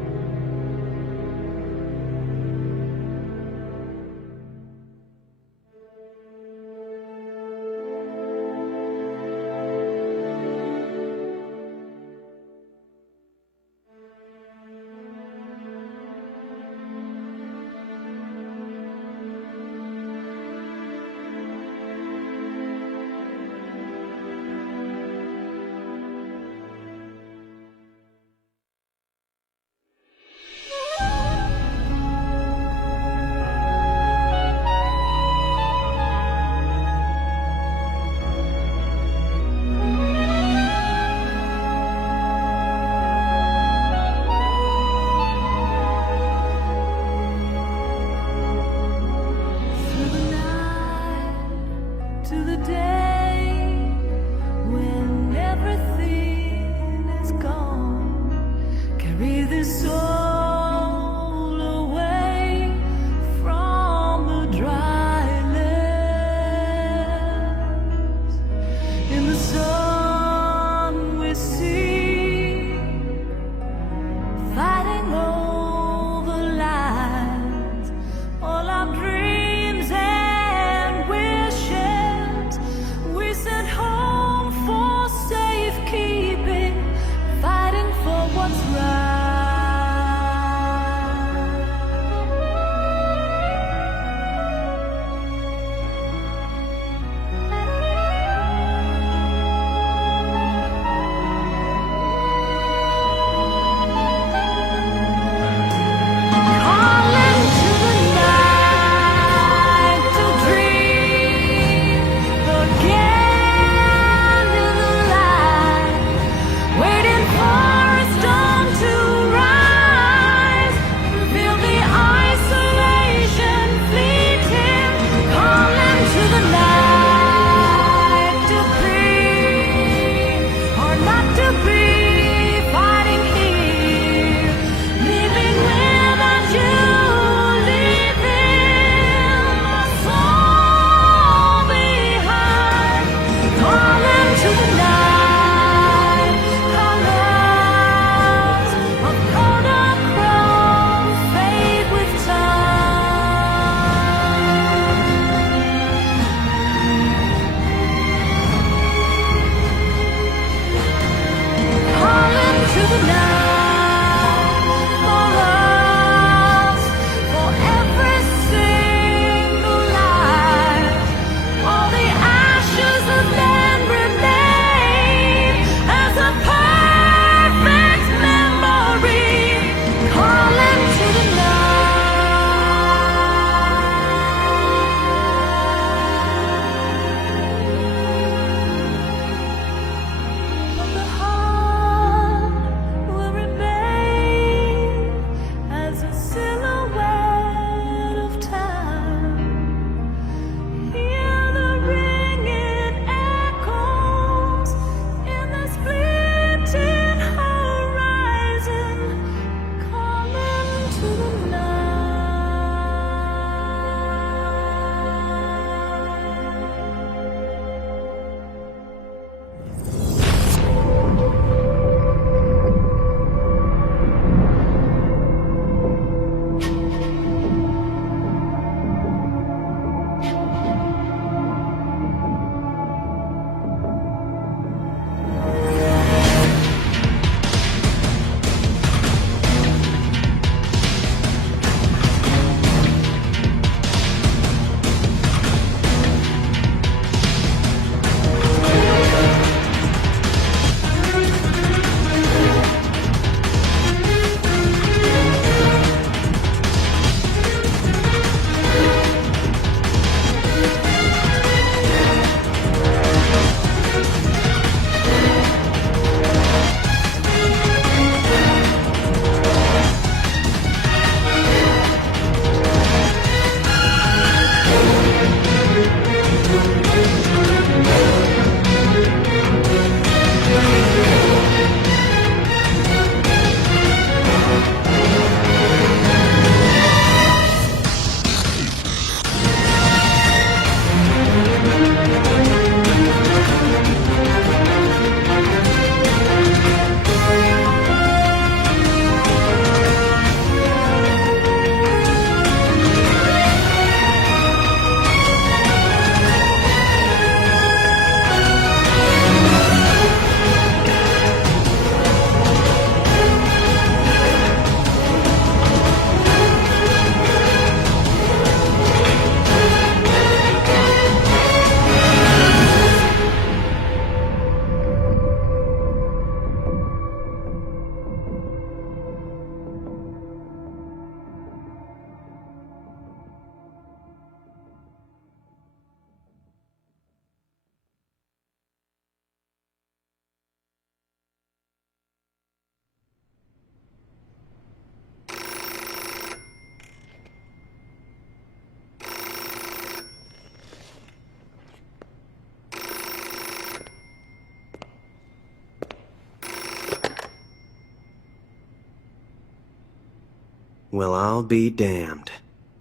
Well, I'll be damned.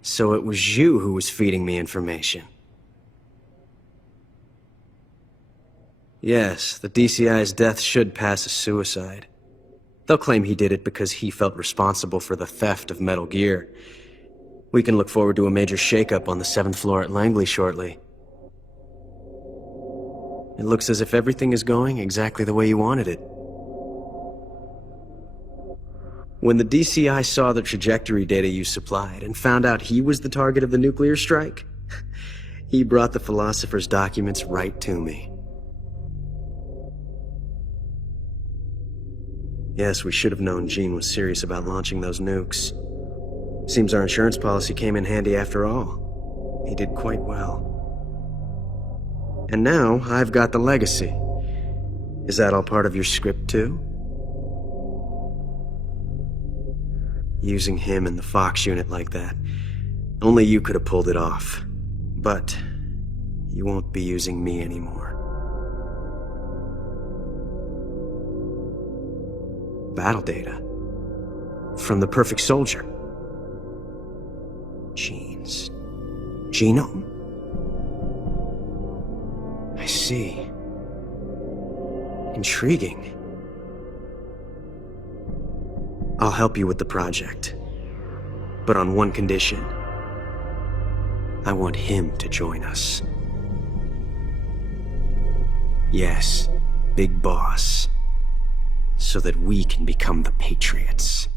So it was you who was feeding me information. Yes, the DCI's death should pass as suicide. They'll claim he did it because he felt responsible for the theft of Metal Gear. We can look forward to a major shakeup on the 7th floor at Langley shortly. It looks as if everything is going exactly the way you wanted it. When the DCI saw the trajectory data you supplied and found out he was the target of the nuclear strike, he brought the Philosopher's documents right to me. Yes, we should have known Gene was serious about launching those nukes. Seems our insurance policy came in handy after all. He did quite well. And now, I've got the legacy. Is that all part of your script, too? Using him in the Fox unit like that. Only you could have pulled it off. But you won't be using me anymore. Battle data. From the Perfect Soldier. Gene's genome? I see. Intriguing. I'll help you with the project. But on one condition. I want him to join us. Yes, Big Boss. So that we can become the Patriots.